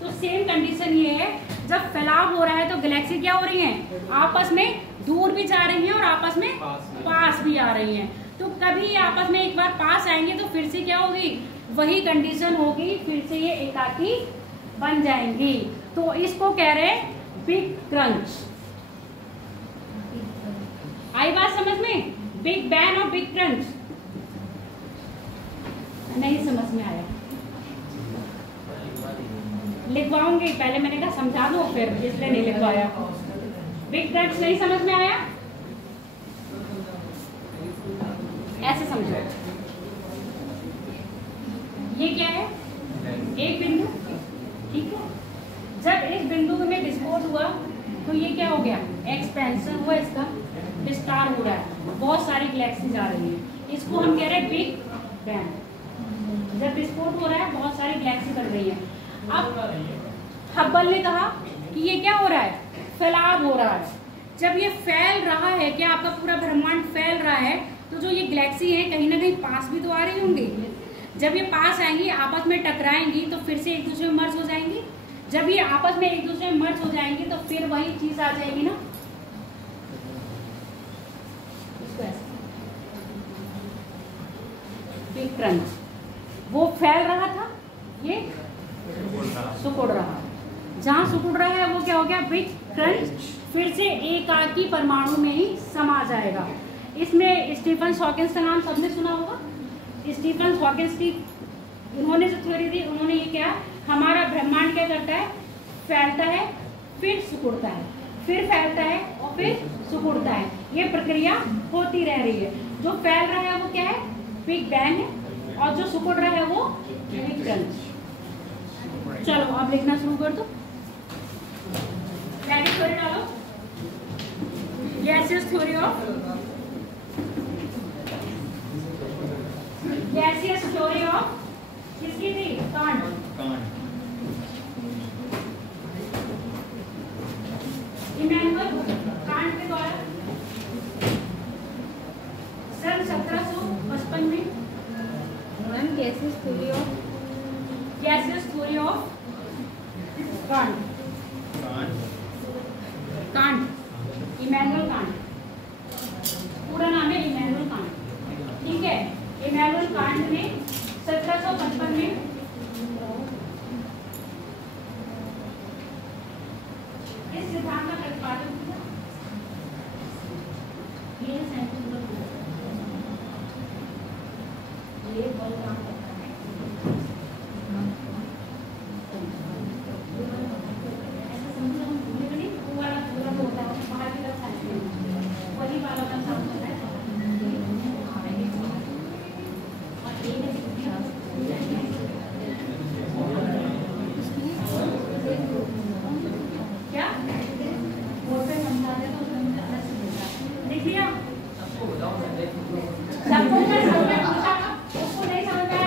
तो सेम कंडीशन ये है, जब फैलाव हो रहा है तो गैलेक्सी क्या हो रही हैं, आपस में दूर भी जा रही हैं और आपस में पास भी आ रही हैं। तो कभी आपस में एक बार पास आएंगे तो फिर से क्या होगी, वही कंडीशन होगी, फिर से ये एकाकी बन जाएंगी। तो इसको कह रहे हैं बिग क्रंच। आई बात समझ में, बिग बैंग और बिग क्रंच। नहीं समझ में आया, लिखवाऊंगी, पहले मैंने कहा समझा दो, फिर इसलिए नहीं लिखवाया। बिग क्रंच नहीं समझ में आया, ऐसे समझो। ये क्या है, एक बिंदु, ठीक है। जब इस बिंदु में विस्फोट हुआ तो ये क्या हो गया, एक्सपेंशन हुआ, इसका विस्तार हो रहा है, बहुत सारी गैलेक्सीज आ रही है, इसको हम कह रहे हैं बिग बैंग। जब विस्फोट हो रहा है बहुत सारी गैलेक्सी बन रही है। अब हब्बल ने कहा कि ये क्या हो रहा है, फैलाव हो रहा है। जब ये फैल रहा है, क्या आपका पूरा ब्रह्मांड फैल रहा है, तो जो ये गैलेक्सी है कहीं ना कहीं पास भी तो आ रही होंगी। जब ये पास आएंगी, आपस में टकराएंगी, तो फिर से एक दूसरे में मर्ज हो जाएंगी। जब ये आपस में एक दूसरे में मर्ज हो जाएंगी तो फिर वही चीज आ जाएगी ना, बिग क्रंच। वो फैल रहा था, ये सिकुड़ रहा, जहां सिकुड़ रहा है वो क्या हो गया, बिग क्रंच। फिर से एकाकी परमाणु में ही समा जाएगा। इसमें स्टीफन हॉकिंस का नाम सबने सुना होगा। स्टीफन हॉकिंस की उन्होंने जो थ्योरी दी, उन्होंने ये क्या, हमारा ब्रह्मांड क्या करता है, फैलता है, फिर सिकुड़ता है, फिर फैलता है और फिर सिकुड़ता है। ये प्रक्रिया होती रह रही है। जो फैल रहा है वो क्या है, बिग बैंग है, और जो सिकुड़ रहा है वो बिग क्रंच। चलो आप लिखना शुरू कर दो, पहली थ्योरी डालो, गैसियस थ्योरी ऑफ किसकी थी, कांट। इमैनुअल कांट के द्वारा सन 1755 में gaseous theory of can't, Immanuel Kant, पूरा नाम है इमैनुअल कांट, ठीक है। इमैनुअल कांट ने 1755 में इस सिद्धांत का प्रतिपादन किया। ये ये बल काम करता है, ऐसा समझो, हम भूले भी नहीं, वो वाला पूरा जो होता है बाहर की तरफ वही वाला का काम होता है। क्या बोर्ड पे समझा दे तो लिख लिया, सबको मैं समझ में पूछा, उसको नहीं समझ में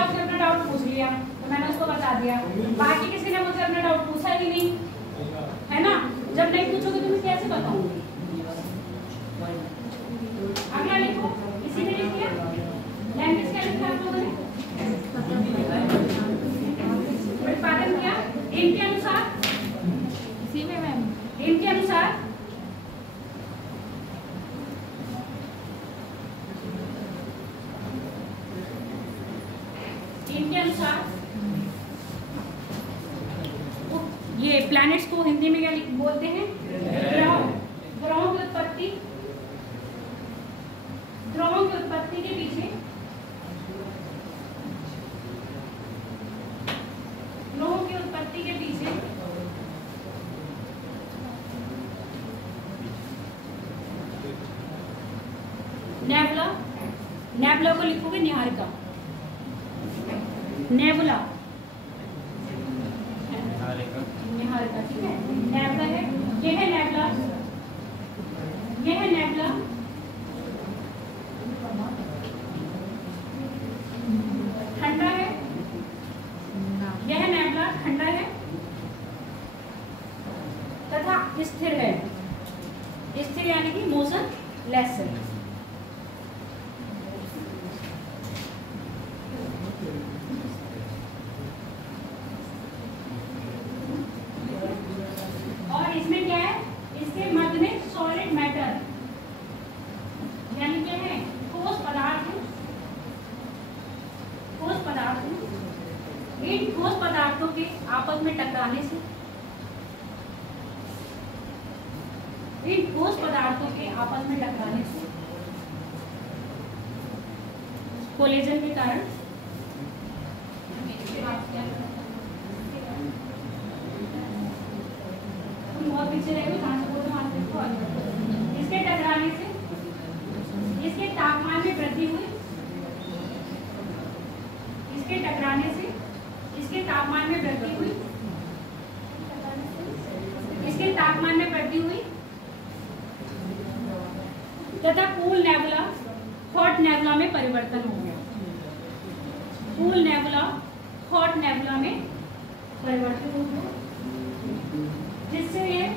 ये प्लैनेट्स को हिंदी में क्या बोलते हैं? ग्रहों। ग्रहों की उत्पत्ति, ग्रहों की उत्पत्ति के पीछे, ग्रहों की उत्पत्ति के पीछे नेबुला, नेबुला को लिखोगे निहारिका, नेबुला निहारिका, ठीक है। नेबुला है, ये है नेबुला, ये है नेबुला, ठंडा है, यह नेबुला ठंडा है तथा स्थिर है। स्थिर यानी कि मोशन लेस है। और इसमें क्या है? इसके मध्य में सॉलिड मैटर यानी क्या है? ठोस पदार्थ, ठोस पदार्थ। इन ठोस पदार्थों के आपस में टकराने से, इन ठोस पदार्थों के आपस में टकराने से कोलिजन के कारण तुम बहुत पीछे रहे हो, जहां से बोलते वहां से देखो। इसके टकराने से इसके तापमान में वृद्धि हुई, इसके टकराने से इसके तापमान में वृद्धि हुई, इसके तापमान में वृद्धि हुई तथा कूल नेबुला हॉट नेबुला में परिवर्तन हो गया। कूल नेबुला हॉट नेबुला में परिवर्तन हो गया, जिससे ये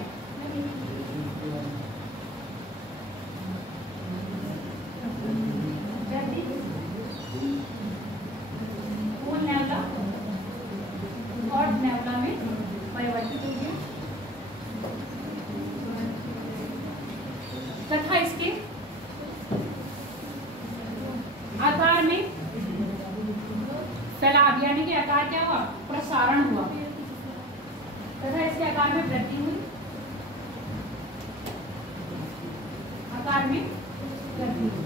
कूल नेबुला हॉट नेबुला में परिवर्तित हो गया तथा इसके आकार में फैलाव यानी कि आकार क्या हुआ? प्रसारण हुआ तथा इसके आकार में वृद्धि हुई, आकार में वृद्धि हुई।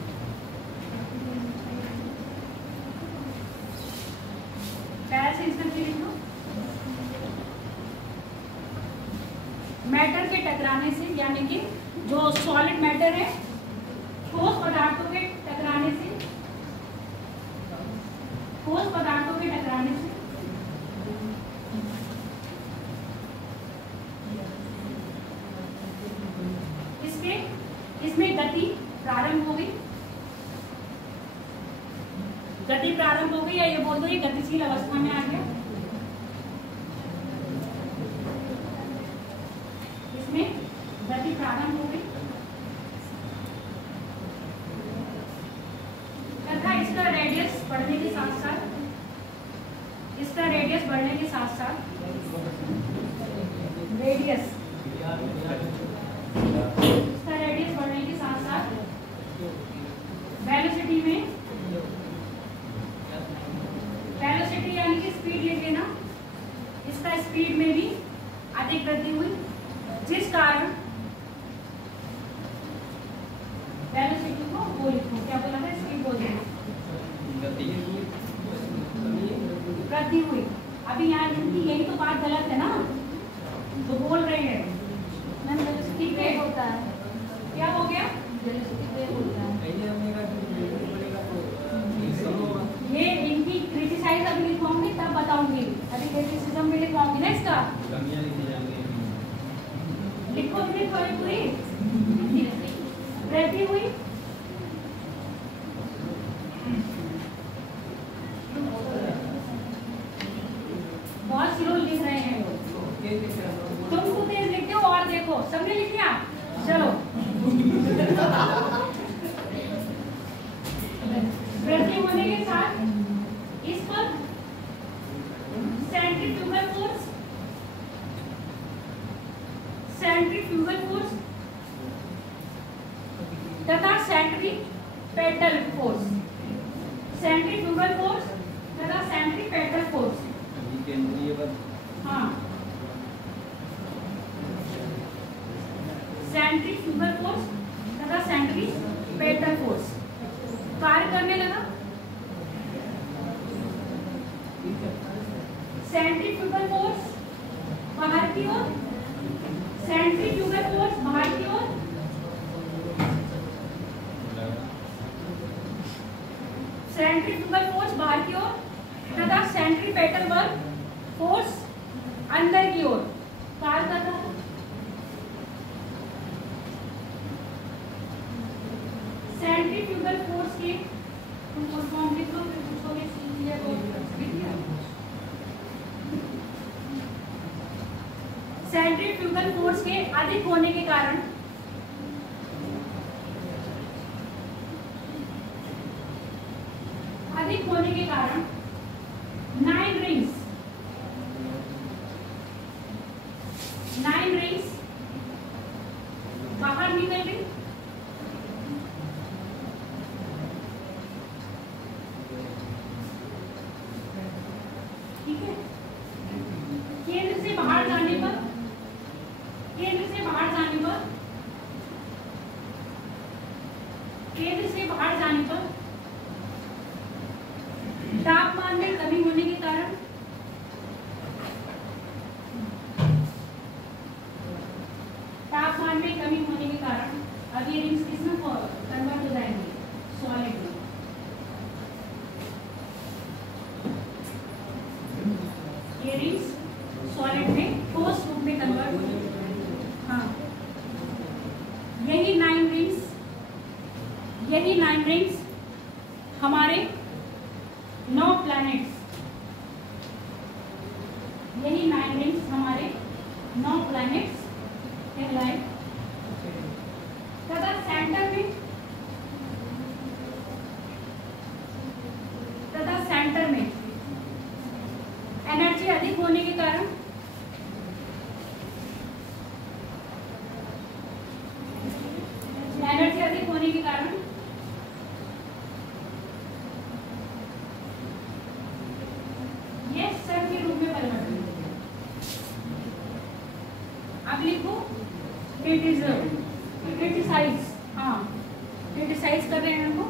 पहले से इसका लिख लो। मैटर के टकराने से यानी कि जो सॉलिड मैटर है, ठोस पदार्थों के टकराने से, ठोस पदार्थों के टकराने से इसमें गति प्रारंभ हो गई, गति प्रारंभ हो गई, या ये बोल दो ये गतिशील अवस्था में आ गया। इसमें गति प्रारंभ हो गई तथा इसका रेडियस बढ़ने के साथ साथ, इसका रेडियस बढ़ने के साथ साथ, रेडियस इसका रेडियस बढ़ने के साथ साथ वेलोसिटी में, वेलोसिटी यानी कि स्पीड लिख लेना, इसका स्पीड में भी अधिक वृद्धि हुई, जिस कारण वेलोसिटी को वो लिखो, क्या बोला था? स्पीड बोल देना, वृद्धि हुई। अभी यहाँ इनकी यही तो बात गलत है ना, जो बोल रहे हैं। वेलोसिटी पे होता है, क्या हो गया? वेलोसिटी पे होता है। ये इनकी क्रिटिसाइज अभी लिखवाऊंगी तब बताऊंगी, अभी क्रिटिसिज्म भी लिखवाऊंगी ना इसका। लिखो पूरी वृद्धि हुई, बहुत स्लो लिख रहे हैं लोग, तुम खुद तेज लिखते हो। और देखो सबने लिख लिया, चलो। वृद्धि होने के साथ इस पर सेंट्रीफ्यूगल फोर्स, सेंट्रीफ्यूगल फोर्स तथा सेंट्रीपेटल फोर्स, सेंट्रीफ्यूगल फोर्स तथा सेंट्रीपेटल फोर्स, हाँ सेंट्रीफ्यूगल फोर्स तथा सेंट्रीपेटल फोर्स कार्य करने लगा। सेंट्रीफ्यूगल फोर्स बाहर की ओर, सेंट्रीफ्यूगल फोर्स बाहर की ओर, सेंट्रीफ्यूगल फोर्स बाहर की ओर तथा सेंट्रीपेटल वर्क फोर्स अंदर की ओर कार्य कर रहा है। सेंट्रीफ्यूगल फोर्स के फॉर्म लिखो, फिर पूछोगे सीखिए तो सेंट्रीफ्यूगल फोर्स के अधिक होने के कारण नाइन रिंग्स बाहर निकल गई। ठीक है, केंद्र से बाहर जाने पर तापमान में कमी होने के कारण अब ये रिंग्स किसमें कन्वर्ट हो जाएंगे, सॉलिड में। ये रिंग्स सॉलिड में ठोस रूप में कन्वर्ट हो जाएंगे। हाँ, यही नाइन रिंग्स हमारे 9 प्लैनेट्स, यही 9 रिंग्स हमारे 9 प्लैनेट्स कहलाए तथा सेंटर में एनर्जी अधिक होने के कारण ये सन के रूप में परिवर्तन होता है। अब लिखो क्रिटिसाइज, हाँ क्रिटिसाइज कर रहे हैं हमको,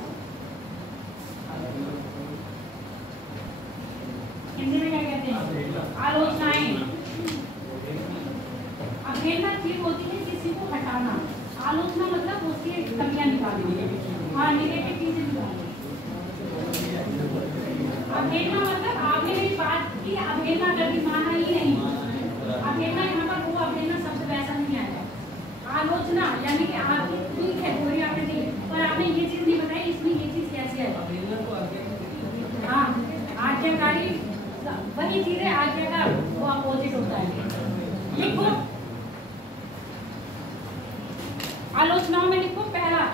हिंदी में क्या कहते हैं, आलोचनाएं। अवहेलना चीज होती है किसी को हटाना, आलोचना मतलब उसकी कमियां निकालना, हाँ निगेटिव चीजें निकालना। अवहेलना मतलब आपने मेरी बात की अवहेलना करके माना ही नहीं, अवहेलना यहाँ पर वो अवहेलना शब्द वैसा नहीं आएगा। आलोचना यानी कि आपकी ठीक है थोड़ी आपने दी पर आपने ये चीज नहीं बताई, इसमें ये चीज कैसे है। हाँ, आज्ञाकारी वही चीज है, आज्ञा का वो अपोजिट होता है। लिखो आलोचनाओं में, लिखो पहला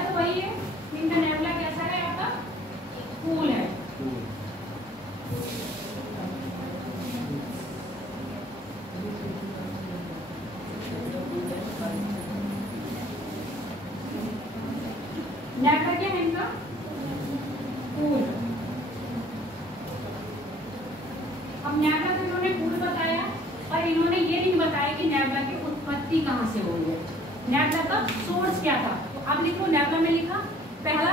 तो वही है, इनका नेबुला कैसा है आपका, फूल है। नेबुला क्या है इनका, फूल। अब नेबुला तो इन्होंने फूल बताया पर इन्होंने ये नहीं बताया कि नेबुला की उत्पत्ति कहाँ से हुई है, नेबुला का सोर्स क्या था। अब लिखो नेबुला में लिखा पहला,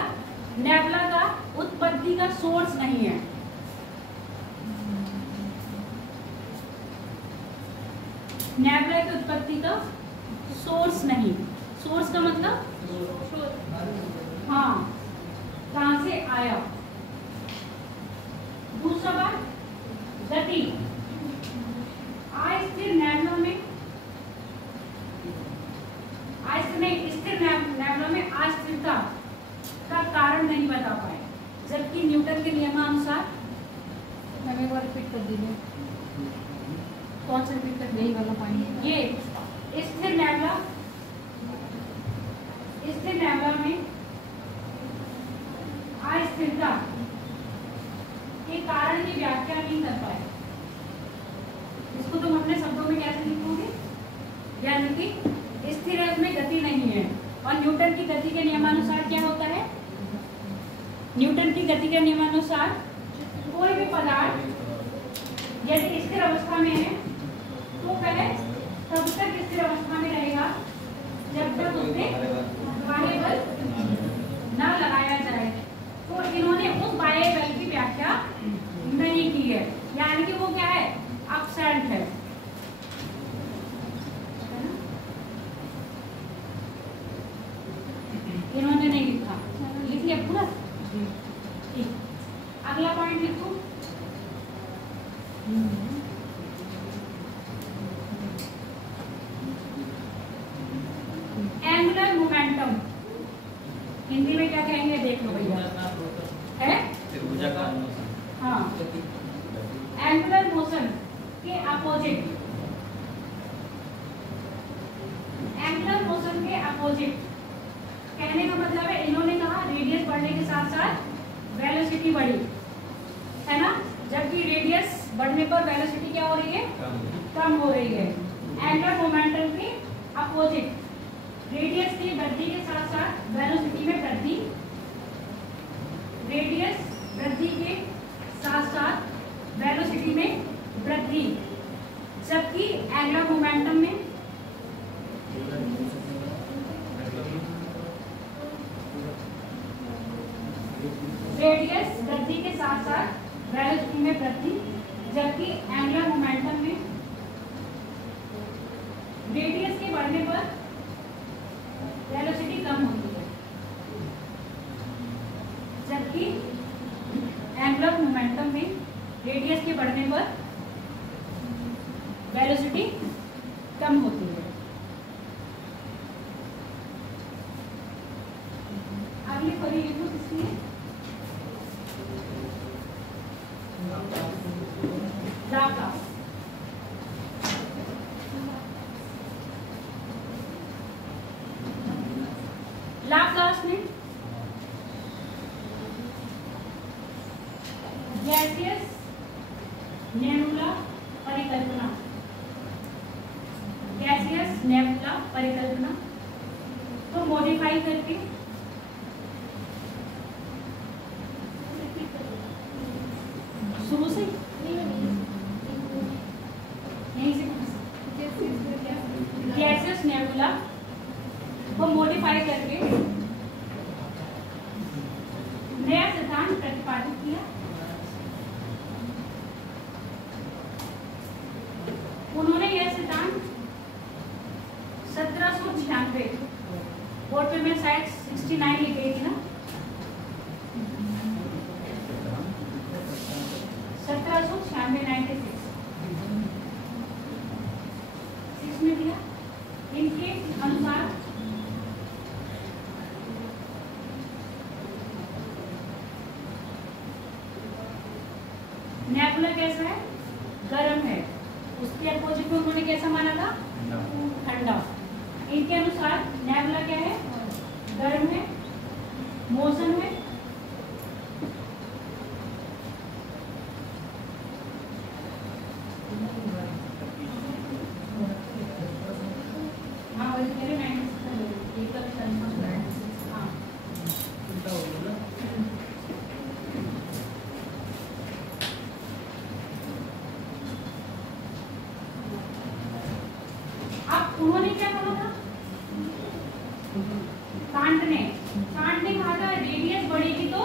नेबुला का उत्पत्ति का सोर्स नहीं है। नेबुला की उत्पत्ति का सोर्स नहीं, सोर्स का मतलब हाँ कहां से आया। दूसरा बात गति, अस्थिर नेबुला में अस्थिरता का कारण नहीं बता पाए, जबकि न्यूटन के नियमानुसार, मैंने एक बार रिपीट कर दीजिए, कौन सा रिपीट कर, यही वाला पानी, ये स्थिर नेबुला में अस्थिरता के कारण की व्याख्या नहीं कर पाए। इसको तुम अपने शब्दों में कैसे लिखोगे, यानी कि स्थिर है उसमें गति नहीं है। और न्यूटन की गति के नियमानुसार क्या होता है, न्यूटन की गति के नियमानुसार कोई भी पदार्थ यदि स्थिर अवस्था में है तो वह तब तक स्थिर अवस्था में रहेगा जब तक उससे बाह्य बल न लगाया जाए। तो इन्होंने उस बाह्य बल की व्याख्या नहीं की है, यानी कि वो क्या है, एब्सेंट है। इन्होंने नहीं लिखा, लिख लिया पूरा। ठीक, अगला पॉइंट लिखो। एंगुलर मोमेंटम हिंदी में क्या कहेंगे, देख लो भैया, है हाँ, एंगुलर मोशन के अपोजिट, एंगुलर मोशन के अपोजिट कहने का मतलब है, इन्होंने कहा रेडियस बढ़ने के साथ साथ वेलोसिटी बढ़ी, है ना, जबकि रेडियस बढ़ने पर वेलोसिटी क्या हो रही है, कम हो रही है। एंगुलर मोमेंटम के अपोजिट रेडियस की वृद्धि के साथ साथ वेलोसिटी में वृद्धि, रेडियस वृद्धि के साथ साथ वेलोसिटी में वृद्धि, जबकि एंगुलर मोमेंटम में रेडियस वृद्धि के साथ साथ वेलोसिटी में वृद्धि, जबकि एंगुलर मोमेंटम में रेडियस के बढ़ने पर वेलोसिटी कम होती है, जबकि एंगुलर मोमेंटम में रेडियस के बढ़ने पर वेलोसिटी कम होती है। अगली पढ़ी लिखो किसकी है, लाप्लास। लाप्लास ने गैसियस नेबुला परिकल्पना, गैसियस नेबुला परिकल्पना को मॉडिफाई करके शुरू से यहीं से गैसियस नेबुला को मॉडिफाई करके नया सिद्धांत प्रतिपादित किया। उन्होंने यह सिद्धांत 1796 बोर्ड पे मैं शायद 69 लिख गई थी ना, 1796 6 में दिया। इनके अनुसार नेबुला कैसा है, गर्म है, उसके अपोजिट में उन्होंने कैसा माना था, ठंडा। इनके अनुसार नेबुला क्या है, गर्म है, मोशन है, उन्होंने क्या कहा था, कांट ने कहा था रेडियस बढ़ेगी तो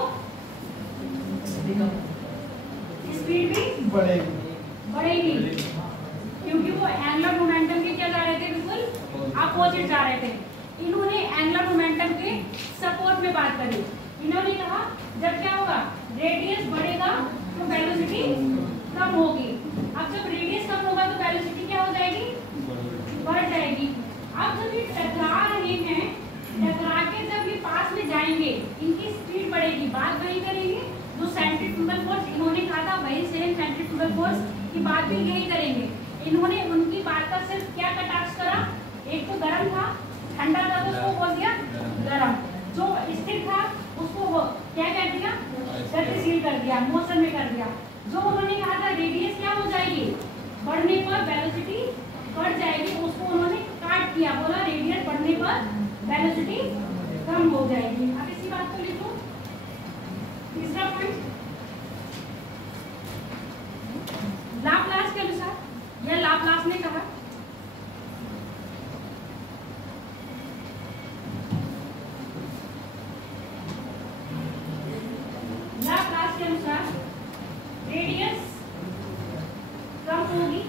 स्पीड भी बढ़ेगी, क्योंकि वो एंगुलर मोमेंटम के क्या जा रहे थे, बिल्कुल अपोजिट जा रहे थे। इन्होंने एंगुलर मोमेंटम के सपोर्ट में बात करी। इन्होंने कहा जब क्या होगा, रेडियस बढ़ेगा तो वेलोसिटी कम होगी। अब जब रेडियस कम होगा तो वेलोसिटी क्या हो जाएगी, बढ़ जाएगी। अब जब ये टकरा रहे हैं, टकरा के जब ये पास में जाएंगे, इनकी स्पीड बढ़ेगी। बात वही करेंगे जो सेंट्रीफ्यूगल फोर्स इन्होंने कहा था, वही सेम सेंट्रीफ्यूगल फोर्स की बात भी यही करेंगे। इन्होंने उनकी बात का सिर्फ क्या कटाक्ष करा, एक तो गर्म था, ठंडा था तो उसको बोल दिया गर्म, जो स्थिर था उसको वो क्या कर दिया, गतिशील कर दिया, मोशन में कर दिया। जो उन्होंने कहा था रेडियस क्या हो जाएगी, बढ़ने पर वेलोसिटी बढ़ जाएगी, उसको उन्होंने काट किया, बोला रेडियस बढ़ने पर वेलोसिटी कम हो जाएगी। अब इसी बात को लिखो। तीसरा पॉइंट, लाप्लास या लाप्लास ने कहा लाप्लास के अनुसार रेडियस कम होगी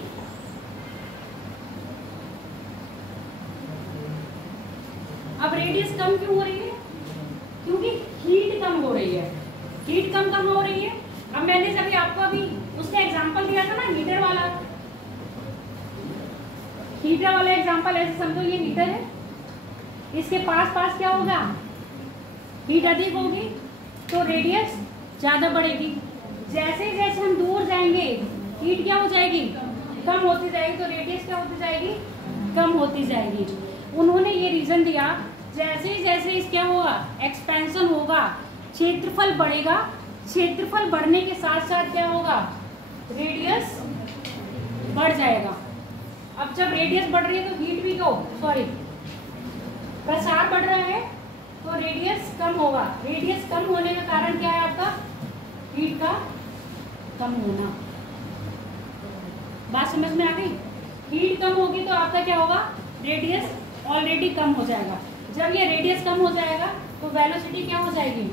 अब रेडियस कम क्यों हो रही है? क्योंकि हीट कम हो रही है। हीट कम हो रही है। अब मैंने जब आपको अभी उसका एग्जांपल दिया था ना, हीटर वाला एग्जांपल, ऐसे समझो ये हीटर है, इसके पास क्या होगा, हीट अधिक होगी तो रेडियस ज्यादा बढ़ेगी। जैसे जैसे हम दूर जाएंगे हीट क्या हो जाएगी, कम होती जाएगी, तो रेडियस क्या होती जाएगी, कम होती जाएगी। उन्होंने ये रीजन दिया जैसे जैसे इस क्या होगा, एक्सपेंशन होगा, क्षेत्रफल बढ़ेगा, क्षेत्रफल बढ़ने के साथ साथ क्या होगा, रेडियस बढ़ जाएगा। अब जब रेडियस बढ़ रही है तो हीट भी प्रसार बढ़ रहा है तो रेडियस कम होगा। रेडियस कम होने का कारण क्या है आपका, हीट का कम होना। बात समझ में आ गई? हीट कम होगी तो आपका क्या होगा, रेडियस ऑलरेडी कम हो जाएगा। जब ये रेडियस कम हो जाएगा तो वेलोसिटी क्या हो जाएगी,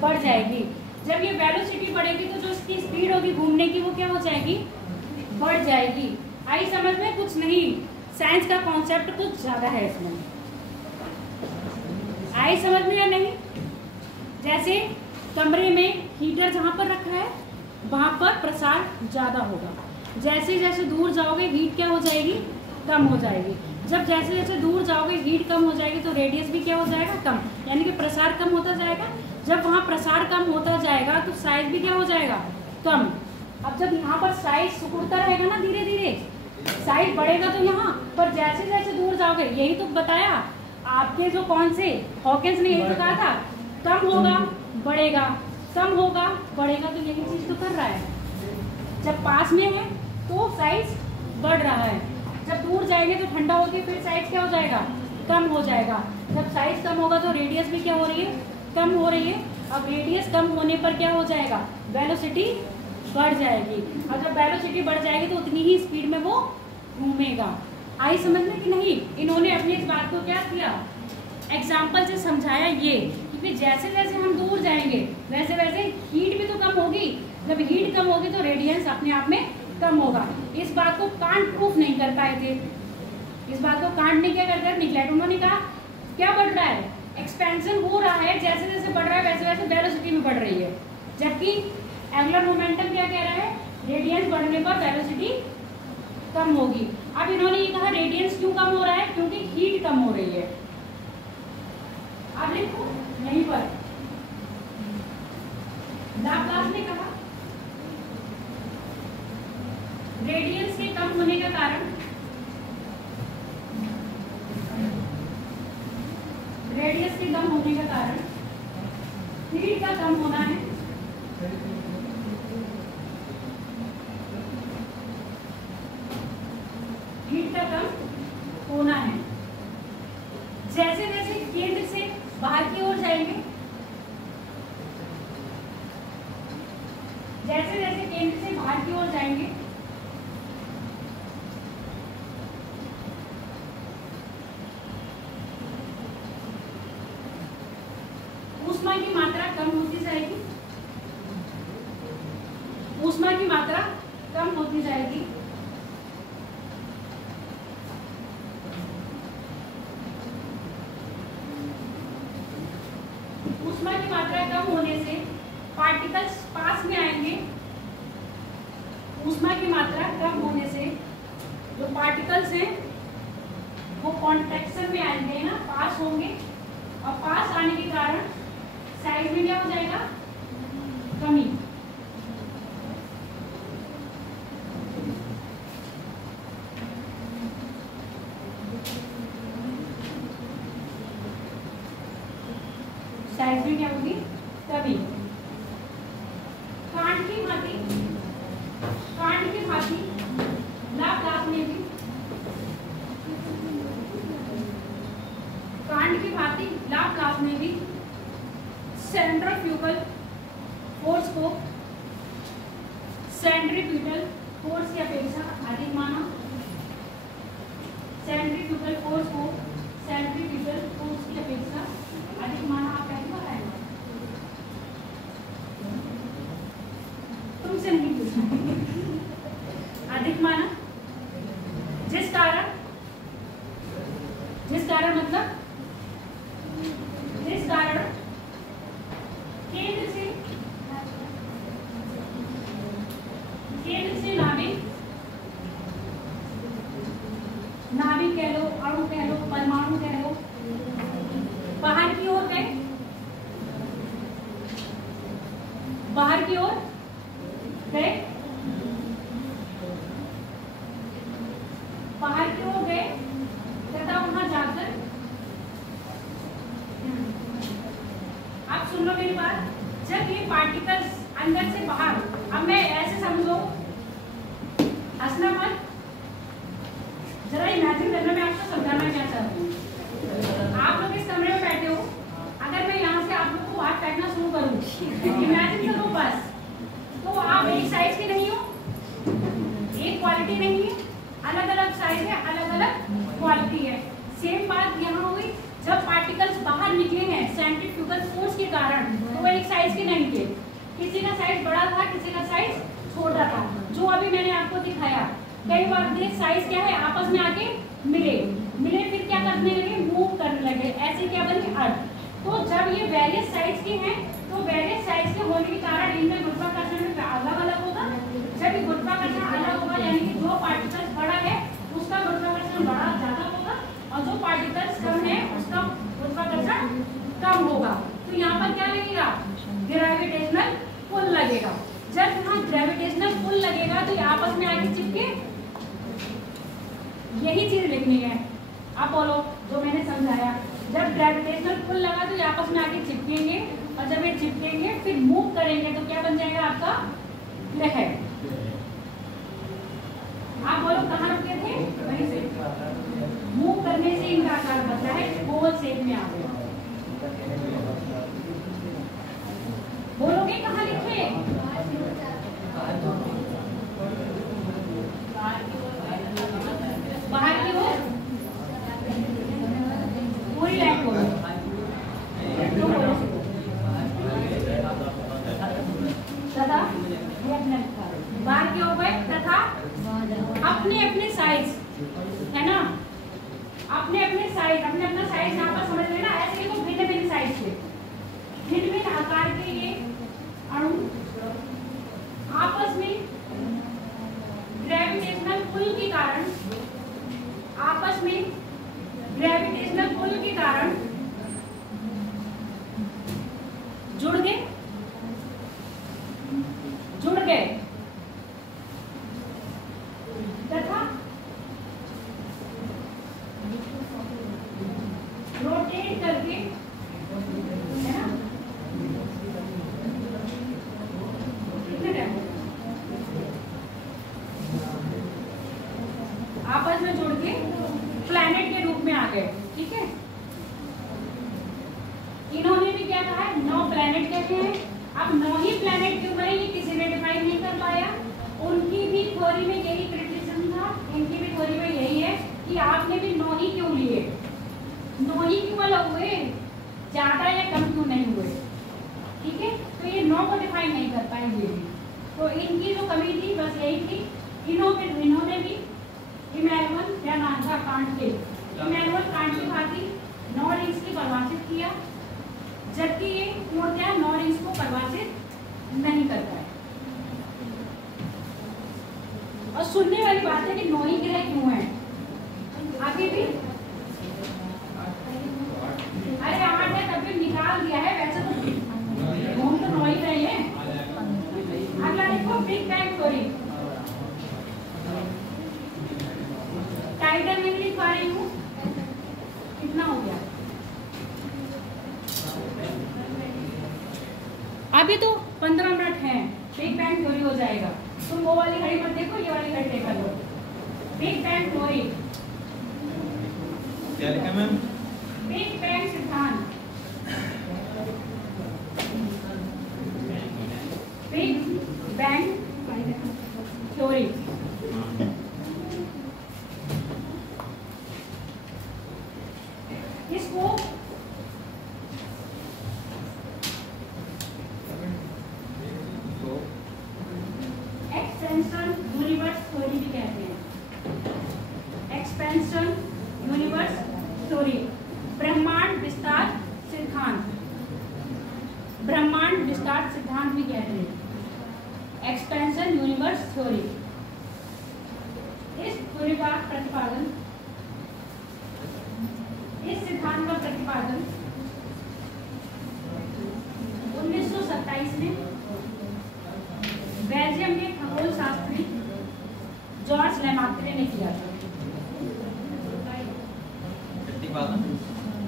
बढ़ जाएगी। जब ये वेलोसिटी बढ़ेगी तो जो इसकी स्पीड होगी घूमने की वो क्या हो जाएगी, बढ़ जाएगी। आई समझ में? कुछ नहीं, साइंस का कॉन्सेप्ट कुछ ज्यादा है इसमें। आई समझ में या नहीं? जैसे कमरे में हीटर जहां पर रखा है वहां पर प्रसार ज्यादा होगा, जैसे जैसे दूर जाओगे हीट क्या हो जाएगी, कम हो जाएगी। जब जैसे जैसे दूर जाओगे हीट कम हो जाएगी तो रेडियस भी क्या हो जाएगा, कम, यानी कि प्रसार कम होता जाएगा। जब वहाँ प्रसार कम होता जाएगा तो साइज भी क्या हो जाएगा, कम। अब जब यहाँ पर साइज सिकुड़ता रहेगा ना, धीरे धीरे साइज बढ़ेगा तो यहाँ पर जैसे जैसे दूर जाओगे, यही तो बताया आपके जो कौन से हॉकिंस ने यही तो कहा था, कम होगा बढ़ेगा, कम होगा बढ़ेगा, तो यही चीज तो कर रहा है। जब पास में है तो साइज बढ़ रहा है, जब दूर जाएंगे तो ठंडा होके फिर साइज क्या हो जाएगा, कम हो जाएगा। जब साइज कम होगा तो रेडियस भी क्या हो रही है, कम हो रही है। अब रेडियस कम होने पर क्या हो जाएगा, वेलोसिटी बढ़ जाएगी, और जब वेलोसिटी बढ़ जाएगी तो उतनी ही स्पीड में वो घूमेगा। आई समझ में कि नहीं? इन्होंने अपनी इस बात को क्या किया, एग्जाम्पल से समझाया ये कि जैसे जैसे हम दूर जाएंगे वैसे वैसे हीट भी तो कम होगी, जब हीट कम होगी तो रेडियंस अपने आप में कम होगा। इस बात को कांट प्रूफ नहीं कर पाए थे, इस बात को कांट ने क्या कर दिया, निगलेक्ट। उन्होंने कहा क्या बढ़ रहा है, एक्सपेंशन हो रहा है, जैसे जैसे बढ़ रहा है वैसे वैसे वेलोसिटी भी बढ़ रही है, जबकि एंगुलर मोमेंटम क्या कह रहा है, रेडियंस बढ़ने पर वेलोसिटी कम होगी। अब इन्होंने ये कहा रेडियंस क्यों कम हो रहा है, क्योंकि हीट कम हो रही है। अब देखो यहीं पर लाप्लास ने कहा रेडियंस के कम होने का कारण, रेडियस के कम होने का कारण हीट का कम होना है। हीट का कम होना है। जैसे जैसे केंद्र से बाहर की ओर जाएंगे, जैसे जैसे केंद्र से बाहर की ओर जाएंगे ऊष्मा की मात्रा कम होती जाएगी, ऊष्मा की मात्रा कम होती जाएगी। ऊष्मा की मात्रा कम होने से पार्टिकल्स पास में आएंगे। ऊष्मा की मात्रा कम होने से जो पार्टिकल्स हैं वो कॉन्ट्रैक्शन में आएंगे ना, पास होंगे, और पास आने के कारण साइज में क्या हो जाएगा, कमी। साइज में क्या होगी, कमी। कांट की भांति लाप्लास ने भी सेंट्रीफ्यूगल फोर्स को सेंट्रीपिटल फोर्स की अपेक्षा अधिक माना, सेंट्रीफ्यूगल फोर्स को सेंट्रीफ्यूगल फोर्स की अपेक्षा अधिक माना। आप पहली बार आए तुमसे नहीं पूछा। अधिक माना जिस कारण मतलब जिस कारण केंद्र से नाभिक कह लो, अणु कह लो, परमाणु कह लो, बाहर की ओर गए, बाहर की ओर गए, बाहर की ओर गए तथा वहां जाकर, आप सुन लो मेरी बात, जब ये पार्टिकल्स अंदर से बाहर, अब मैं ऐसे समझो, हंसना मत, जरा इमेजिन करना, मैं आपको समझाना क्या चाहती हूँ। आप लोग इस कमरे में बैठे हो, अगर मैं यहाँ से आप लोग को हाथ फेंकना शुरू करूँ, इमेजिन करो बस, तो आप एक साइज के नहीं हो, एक क्वालिटी नहीं है, अलग अलग साइज है, अलग अलग क्वालिटी है। सेम बात यहाँ हुई, जब पार्टिकल्स बाहर निकले हैं सेंट्रीफ्यूगल फोर्स के कारण, तो वो एक साइज के नहीं थे, किसी का साइज बड़ा था, किसी का साइज छोटा था। जो अभी मैंने आपको दिखाया, कई बार देख साइज क्या है, आपस में आके मिले, फिर क्या करने लगे, मूव करने लगे, ऐसे क्या बनी अर्थ। तो जब ये वेरियस साइज के हैं, तो वेरियस साइज के होने के कारण इनका गुरुत्वाकर्षण अलग अलग होगा। जब ये गुरुत्वाकर्षण अलग होगा, यानी कि जो पार्टिकल्स बड़ा है उसका गुरुत्वाकर्षण बड़ा ज्यादा होगा, और जो पार्टिकल्स कम है उसका गुरुत्वाकर्षण कम होगा। तो यहाँ पर क्या लगेगा, ग्रेविटेशनल पुल लगेगा। जब यहाँ ग्रेविटेशनल पुल लगेगा तो ये आपस में आके चिपके, यही चीज लिखनी है। आप बोलो जो मैंने समझाया, जब ग्रेविटेशनल पुल लगा तो ये आपस में आके चिपकेंगे, और जब ये चिपकेंगे फिर मूव करेंगे तो क्या बन जाएगा आपका लहर। आप बोलो कहाँ रुके थे, वहीं से मूव करने से इनका आकार बदला है, गोल शेप में आ गया। बोलोगे कहाँ लिखे, बाहर की ओर, पूरी लाइन बोलो, तथा बाहर की ओर गए तथा अपने अपने साइज, है ना, अपने अपने साइज, अपने अपना साइज यहाँ पर समझ लेना, ऐसे लिखो भिन्न भिन्न साइज के, भिन्न भिन्न आकार के ये अणु आपस में ग्रेविटेशनल पुल के कारण, आपस में ग्रेविटेशनल पुल के कारण जुड़ गए तथा रोटेट करके, है ना, कितने टाइम आपस में जुड़ के प्लैनेट के रूप में आ गए। ठीक है, इन्होंने भी क्या कहा है, 9 प्लैनेट कहते हैं। अब 9 ही प्लैनेट क्यों बने ये किसी ने डिफाइन नहीं कर पाया। उनकी भी थ्योरी में यही क्रिटिसिज्म था, इनकी भी थ्योरी में यही है कि आपने भी 9 ही क्यों लिए, 9 ही क्यों अलग हुए, ज्यादा या कम क्यों नहीं हुए। ठीक है, तो ये 9 को डिफाइन नहीं कर पाएंगे। तो इनकी जो कमी थी बस यही थी, इन्होंने भी इमैनुअल क्या नाम था, कांट के, इमैनुअल कांट की भांति 9 रिंग्स की परिभाषित किया, जबकि ये पूर्णतः 9 रिंग्स को परिभाषित नहीं करता है। और सुनने वाली बात है कि 9 ही ग्रह क्यों है आगे भी, अरे 8 है तब भी निकाल दिया है, वैसे तो घूम तो 9 ही रहे हैं। अगला देखो बिग बैंग थ्योरी, टाइटल में लिख पा रही हूँ, कितना हो गया अभी तो 15 मिनट हैं, बिग बैंग थ्योरी हो जाएगा। तुम वो वाली घड़ी मत देखो, ये वाली घड़ी देखा लो। बिग बैंग थ्योरी क्या लिखा मैम, बिग बैंग सिद्धांत, बिग बैंग थ्योरी। इसको एक्सपेंशन यूनिवर्स थ्योरी भी कहते हैं। एक्सपेंशन यूनिवर्स थ्योरी, ब्रह्मांड विस्तार सिद्धांत, ब्रह्मांड विस्तार सिद्धांत भी कहते हैं। एक्सपेंशन यूनिवर्स थ्योरी, इस थ्योरी का प्रतिपादन, इस सिद्धांत का प्रतिपादन 1927 में बेल्जियम के खगोल शास्त्री जॉर्ज लेमात्रे ने किया था।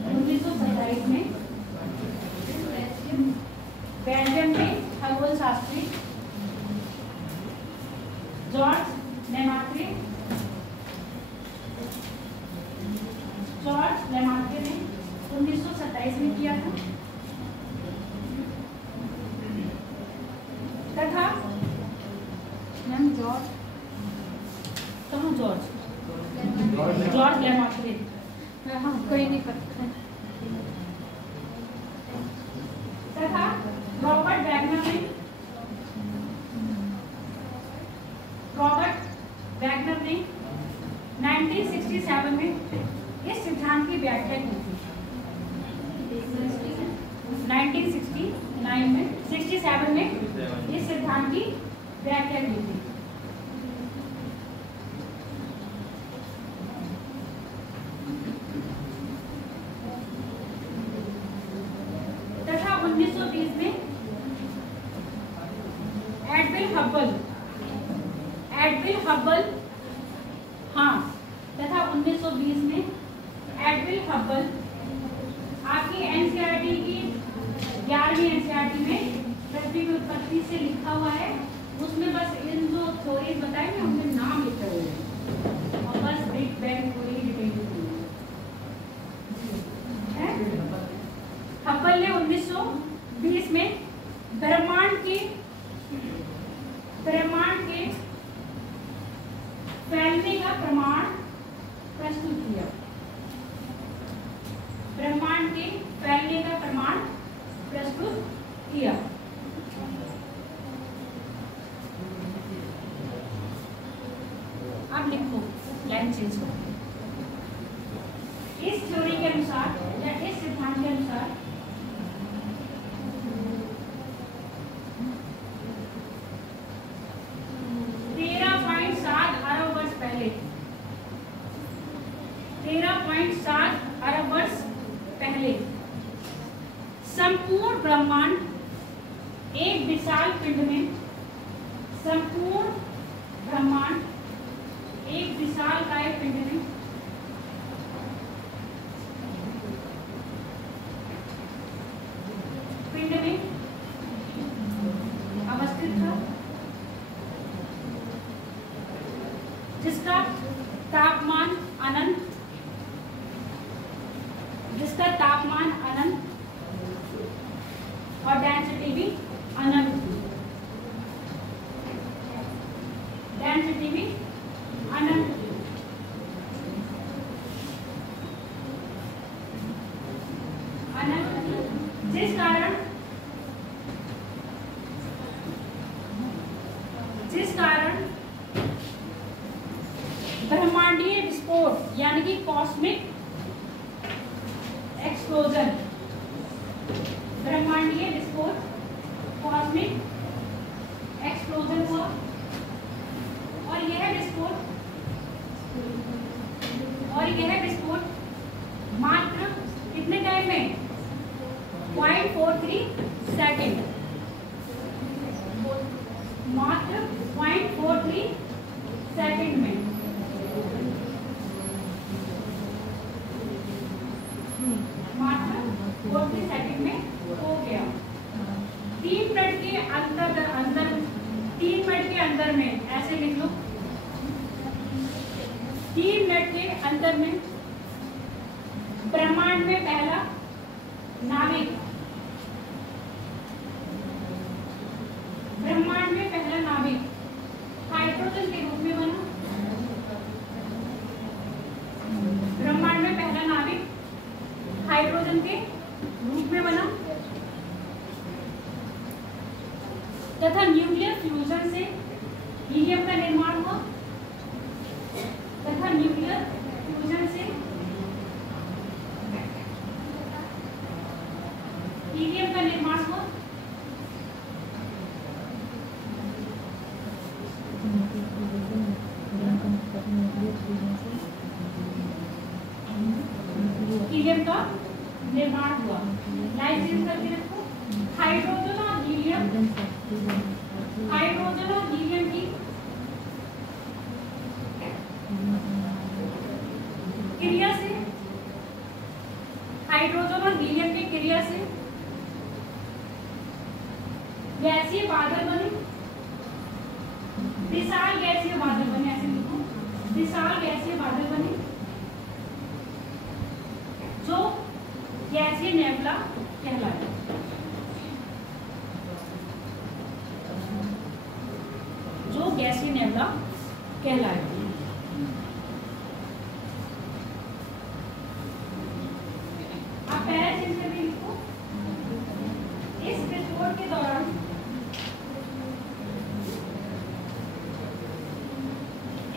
1927 में बेल्जियम के खगोल शास्त्री जॉर्ज लेमात्रे ने 1927 में किया था। तथा मैम जॉर्ज कहाँ जॉर्ज लेमात्रे, हाँ कोई नहीं पता। तथा रॉबर्ट वैगनर ने 1967 में इस सिद्धांत की व्याख्या की थी। 1967 में इस सिद्धांत की व्याख्या की थी। तथा 1920 में एडविन हब्बल, हाँ, तथा 1920 में एडविन हब्बल आपकी एनसीईआरटी की 11वीं एनसीईआरटी में पृथ्वी की उत्पत्ति से लिखा हुआ है। उसमें बस इन जो थ्योरीज बताए ना उनके नाम लिखे हुए हैं और बस बिग बैंग थ्योरी डिटेल है। हब्बल ने 1920 में ब्रह्मांड के फैलने का प्रमाण प्रस्तुत किया। ब्रह्मांड के फैलने का प्रमाण प्रस्तुत किया। अब लिखो लाइन चेंज करो। इस थ्योरी के अनुसार या इस सिद्धांत के अनुसार संपूर्ण ब्रह्मांड एक विशाल पिंड में, संपूर्ण ब्रह्मांड एक विशाल काय पिंड में अवस्थित था, जिसका तापमान अनंत और डेंसिटी भी अनंत थी। जिस कारण ब्रह्मांडीय विस्फोट यानी कि कॉस्मिक एक्सप्लोजन, ब्रह्मांडीय विस्फोट कॉस्मिक एक्सप्लोजन हुआ। और यह विस्फोट मात्र कितने टाइम में 0.43 सेकेंड, मात्र 0.43 सेकेंड में मात्र 40 सेकेंड में हो गया। 3 मिनट के अंदर में ऐसे लिख लो, 3 मिनट के अंदर में ब्रह्मांड में पहला नाविक हाइड्रोजन निर्माण हुआ। लाइन चेंज करके रखो। हाइड्रोजन और हीलियम, हाइड्रोजन और हीलियम की क्रिया से, हाइड्रोजन और हीलियम की क्रिया से गैसीय बादल बने, विशाल गैसीय बादल बने, ऐसे लिखो, विशाल गैसीय बादल बने जो गैसीय नेबुला कहलाए। जो गैसीय नेबुला कहलाए। आप पहला चीज करके लिखो। इस विस्फोट के दौरान,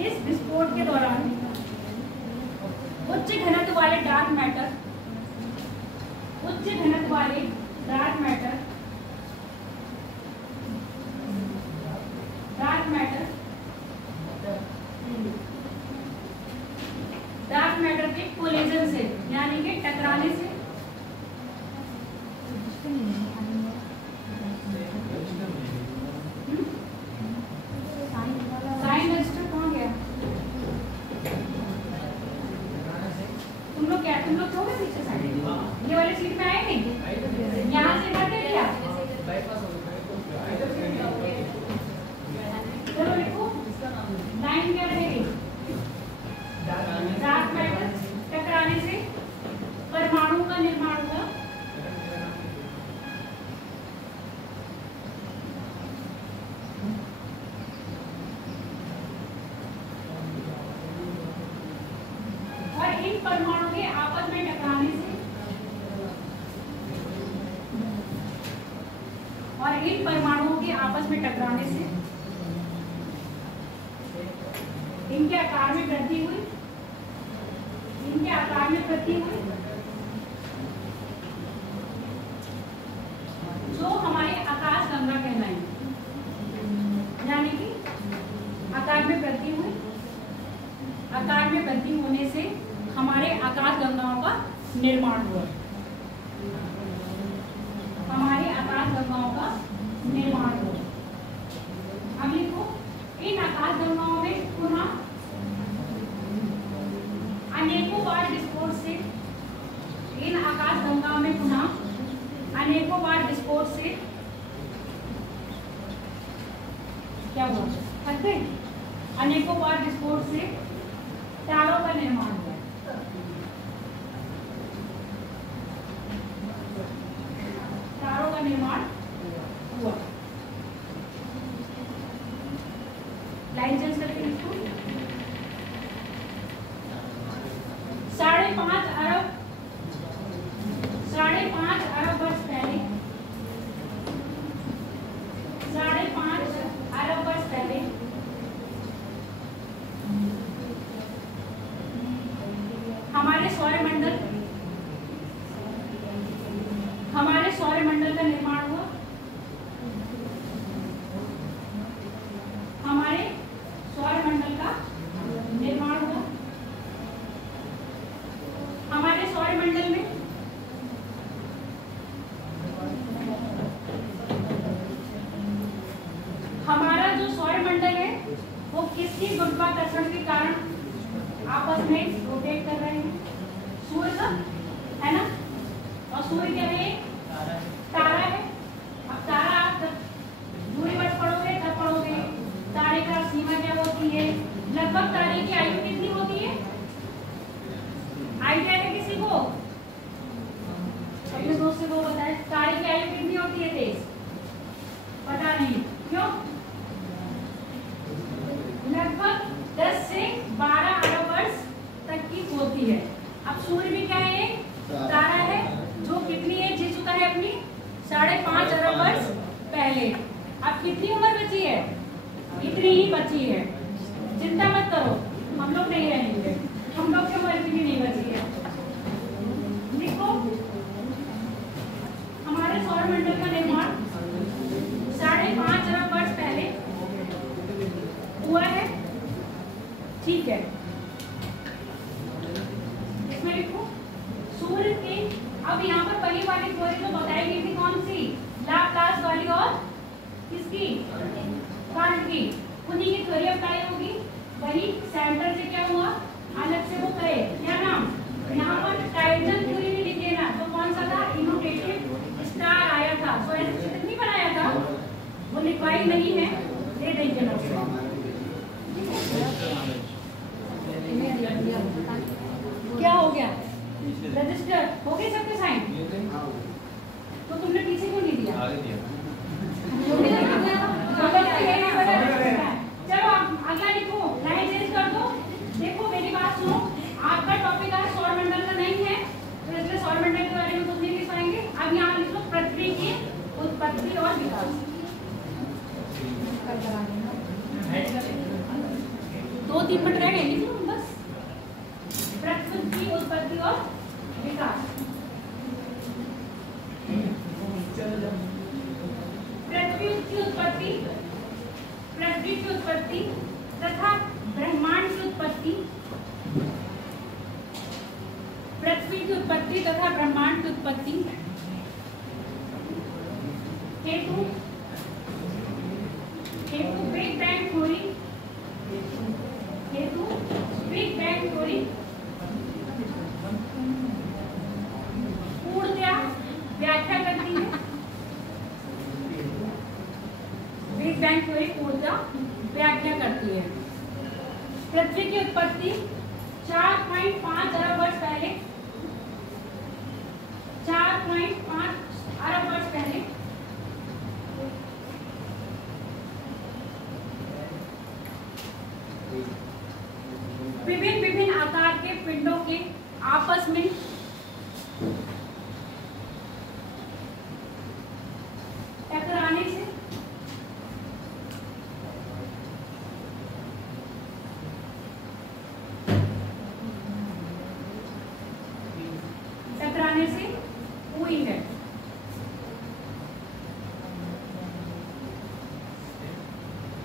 इस विस्फोट के दौरान उच्च घनत्व वाले डार्क मैटर, उच्च घनत्व वाले dark matter, dark matter, dark matter के कोलिजन से, यानी कि टकराने से, साइन रजिस्टर कहाँ गया? तुम लोग क्या, तुम लोग थोड़े पीछे साइड ये वाली सीट में आए नहीं? यहाँ से करके क्या? चलो लिखो, लाइन क्या रहेगी? डार्क मैटर टकराने से परमाणु का निर्माण हुआ। और इन परमाणु के आपस में टकराने से, और इन परमाणुओं के आपस में टकराने से इनके आकार में वृद्धि हुई, इनके आकार में वृद्धि हुई जो हमारे आकाश गंगा कहलाएंगे, यानी कि आकार में वृद्धि हुई। आकार में वृद्धि होने से हमारे आकाश गंगाओं का निर्माण हुआ, हमारे आकाश गंगाओं का निर्माण हुआ। अब लिखो, इन आकाश गंगाओं में पुनः अनेकों बार विस्फोट से, इन आकाश गंगाओं में पुनः अनेकों बार विस्फोट से क्या हुआ? थक गए? अनेकों बार विस्फोट से तारों का निर्माण हुआ। तारों का निर्माण हुआ। लाइन चेंज करके लिखो। 5.5 अरब वर्ष पहले, 5.5 अरब वर्ष पहले हमारे सौरमंडल, हमारे सौरमंडल का निर्माण हुआ। हमारे सौरमंडल का निर्माण हुआ। हमारे सौरमंडल में हमारा जो सौरमंडल है वो किसकी गुरुत्वाकर्षण के कारण आपस में रोटेट कर रहे हैं? सूर्य का, है ना? और सूर्य क्या है? तारा है। अब तारा आप दूरी पर पढ़ोगे तब पढ़ोगे तारे का सीमा क्या होती है, लगभग तारे की आयु कितनी होती है? आइडिया है किसी को? अपने दोस्त से वो बताए तारे की आयु कितनी होती है? तेज? पता नहीं क्यों? लगभग 10 से 12 अरब वर्ष तक की होती है। अब सूर्य भी क्या है? तारा है जो कितनी एज जी चुका है अपनी? 5.5 अरब वर्ष पहले। अब कितनी उम्र बची है? इतनी ही बची है। चिंता मत करो, हम लोग नहीं रहेंगे, हम लोग की उम्र इतनी नहीं बची है। देखो, हमारे सौरमंडल का निर्माण 5.5 अरब वर्ष पहले हुआ है। ठीक है, इसमें लिखो सूर्य के, अब यहाँ उन्हीं की थ्योरी अप्लाई होगी, वही सेंटर से क्या हुआ, अलग से वो करे, क्या नाम, यहाँ पर टाइडल थ्योरी में लिख लेना, तो कौन सा था, इनोटेटिव स्टार आया था, तो ऐसे कितनी बनाया था, वो लिखवाई नहीं है, दे देंगे लोग। क्या हो गया, रजिस्टर हो गए सबके साइन, तो तुमने पीछे क्यों नहीं दिया, चलो अगला लिखो, लाइन चेंज कर दो। देखो मेरी बात सुनो, आपका टॉपिक आज सौरमंडल का नहीं है, तो इसलिए सौरमंडल के बारे में कुछ नहीं लिख पाएंगे। अब यहाँ लिखो पृथ्वी की उत्पत्ति और विकास, 2-3 मिनट रह गए, लिख लो बस, पृथ्वी की उत्पत्ति और विकास। पृथ्वी की उत्पत्ति तथा ब्रह्मांड की उत्पत्ति, पृथ्वी की उत्पत्ति तथा ब्रह्मांड की उत्पत्ति हेतु बिग बैंग थ्योरी, हेतु बिग बैंग थ्योरी पूर्णतया व्याख्या करती है, बिग बैंग थ्योरी पूर्णतया व्याख्या करती है। पृथ्वी की उत्पत्ति 4.5 अरब वर्ष पहले, 4.5 अरब वर्ष पहले विभिन्न आकार के पिंडों के आपस में टकराने से हुई है।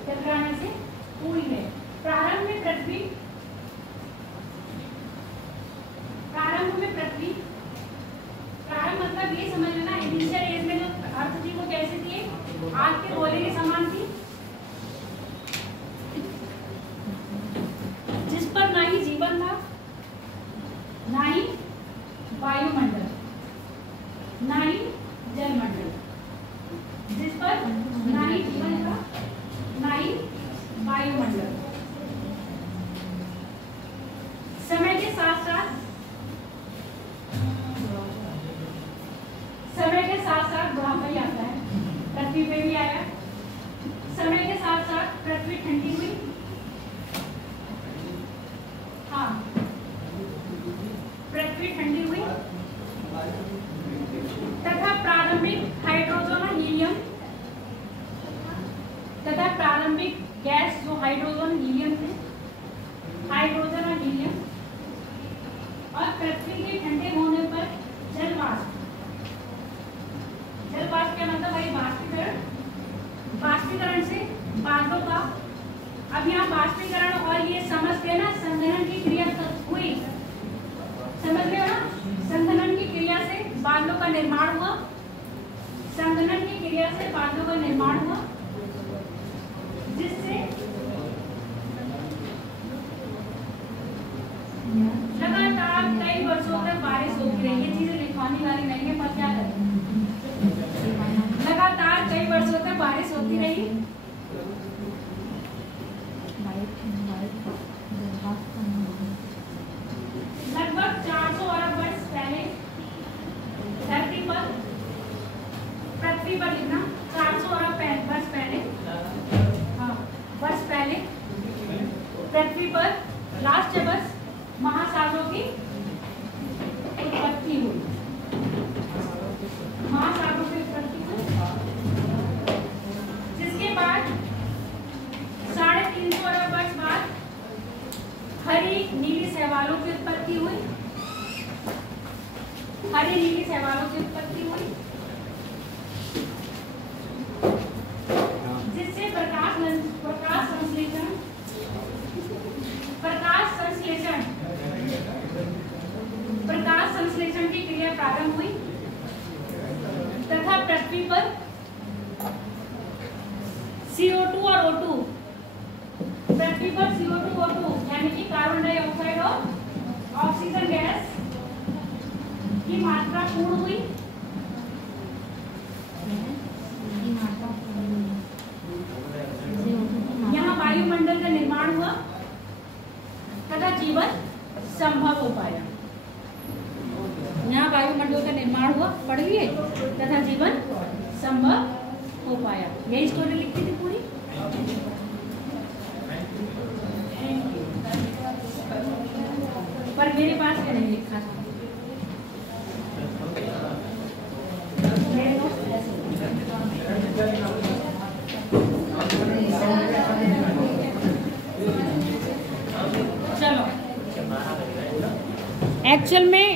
टकराने से हुई है। प्रारंभ में पृथ्वी प्रारंभ मतलब ये समझ लेना, इनिशियल एज में जो अर्थ थी वो कैसे थी, आग के गोले के समान थी, जिस पर ना ही जीवन था, ना ही वायुमंडल, ना ही जलमंडल, जिस पर ना ही जीवन था, ना ही वायुमंडल। समय के साथ साथ बुढ़ापा ही आता है, पृथ्वी पे भी आया। समय के साथ साथ पृथ्वी ठंडी हुई, हाँ पृथ्वी ठंडी हुई तथा प्रारंभिक हाइड्रोजन और हीलियम तथा प्रारंभिक गैस जो हाइड्रोजन हीलियम थे, हाइड्रोजन और हीलियम, और पृथ्वी के ठंडे होने पर जलवाष्प। जलवाष्प क्या मतलब भाई, बाष्पीकरण। बाष्पीकरण से बादलों का, अब यहाँ बाष्पीकरण और ये समझते ना, संघनन की क्रिया हुई, समझ रहे हो ना, संघनन की क्रिया से बादलों का निर्माण हुआ, संघनन की क्रिया से बादलों का निर्माण हुआ, जिससे लगातार कई वर्षों तक बारिश होती रही। ये चीजें लिखवाने वाली नहीं है, पर क्या करें, लगातार कई वर्षों तक बारिश होती रही। लगभग 400 अरब वर्ष पहले धरती पर, पृथ्वी पर लिखना, 400 अरब वर्ष पहले, हाँ वर्ष पहले पृथ्वी पर लास्ट वर्ष महासागरों की उत्पत्ति हुई। महासागरों की उत्पत्ति हुई, जिसके बाद 350 अरब वर्ष बाद हरी नीली शैवालों की उत्पत्ति हुई। हरी नीली शैवालों की उत्पत्ति हुई, जिससे प्रकाश संश्लेषण की क्रिया प्रारंभ हुई तथा पृथ्वी पर CO2 और O2 पूर्ण हुई? यहाँ वायुमंडल का निर्माण हुआ तथा जीवन संभव हो पाया। यहाँ वायुमंडल का निर्माण हुआ, पढ़ लिए, तथा जीवन संभव हो पाया। यही स्टोरी लिखी थी पूरी। पर मेरे पास क्या नहीं लिखा था। चलो, एक्चुअल में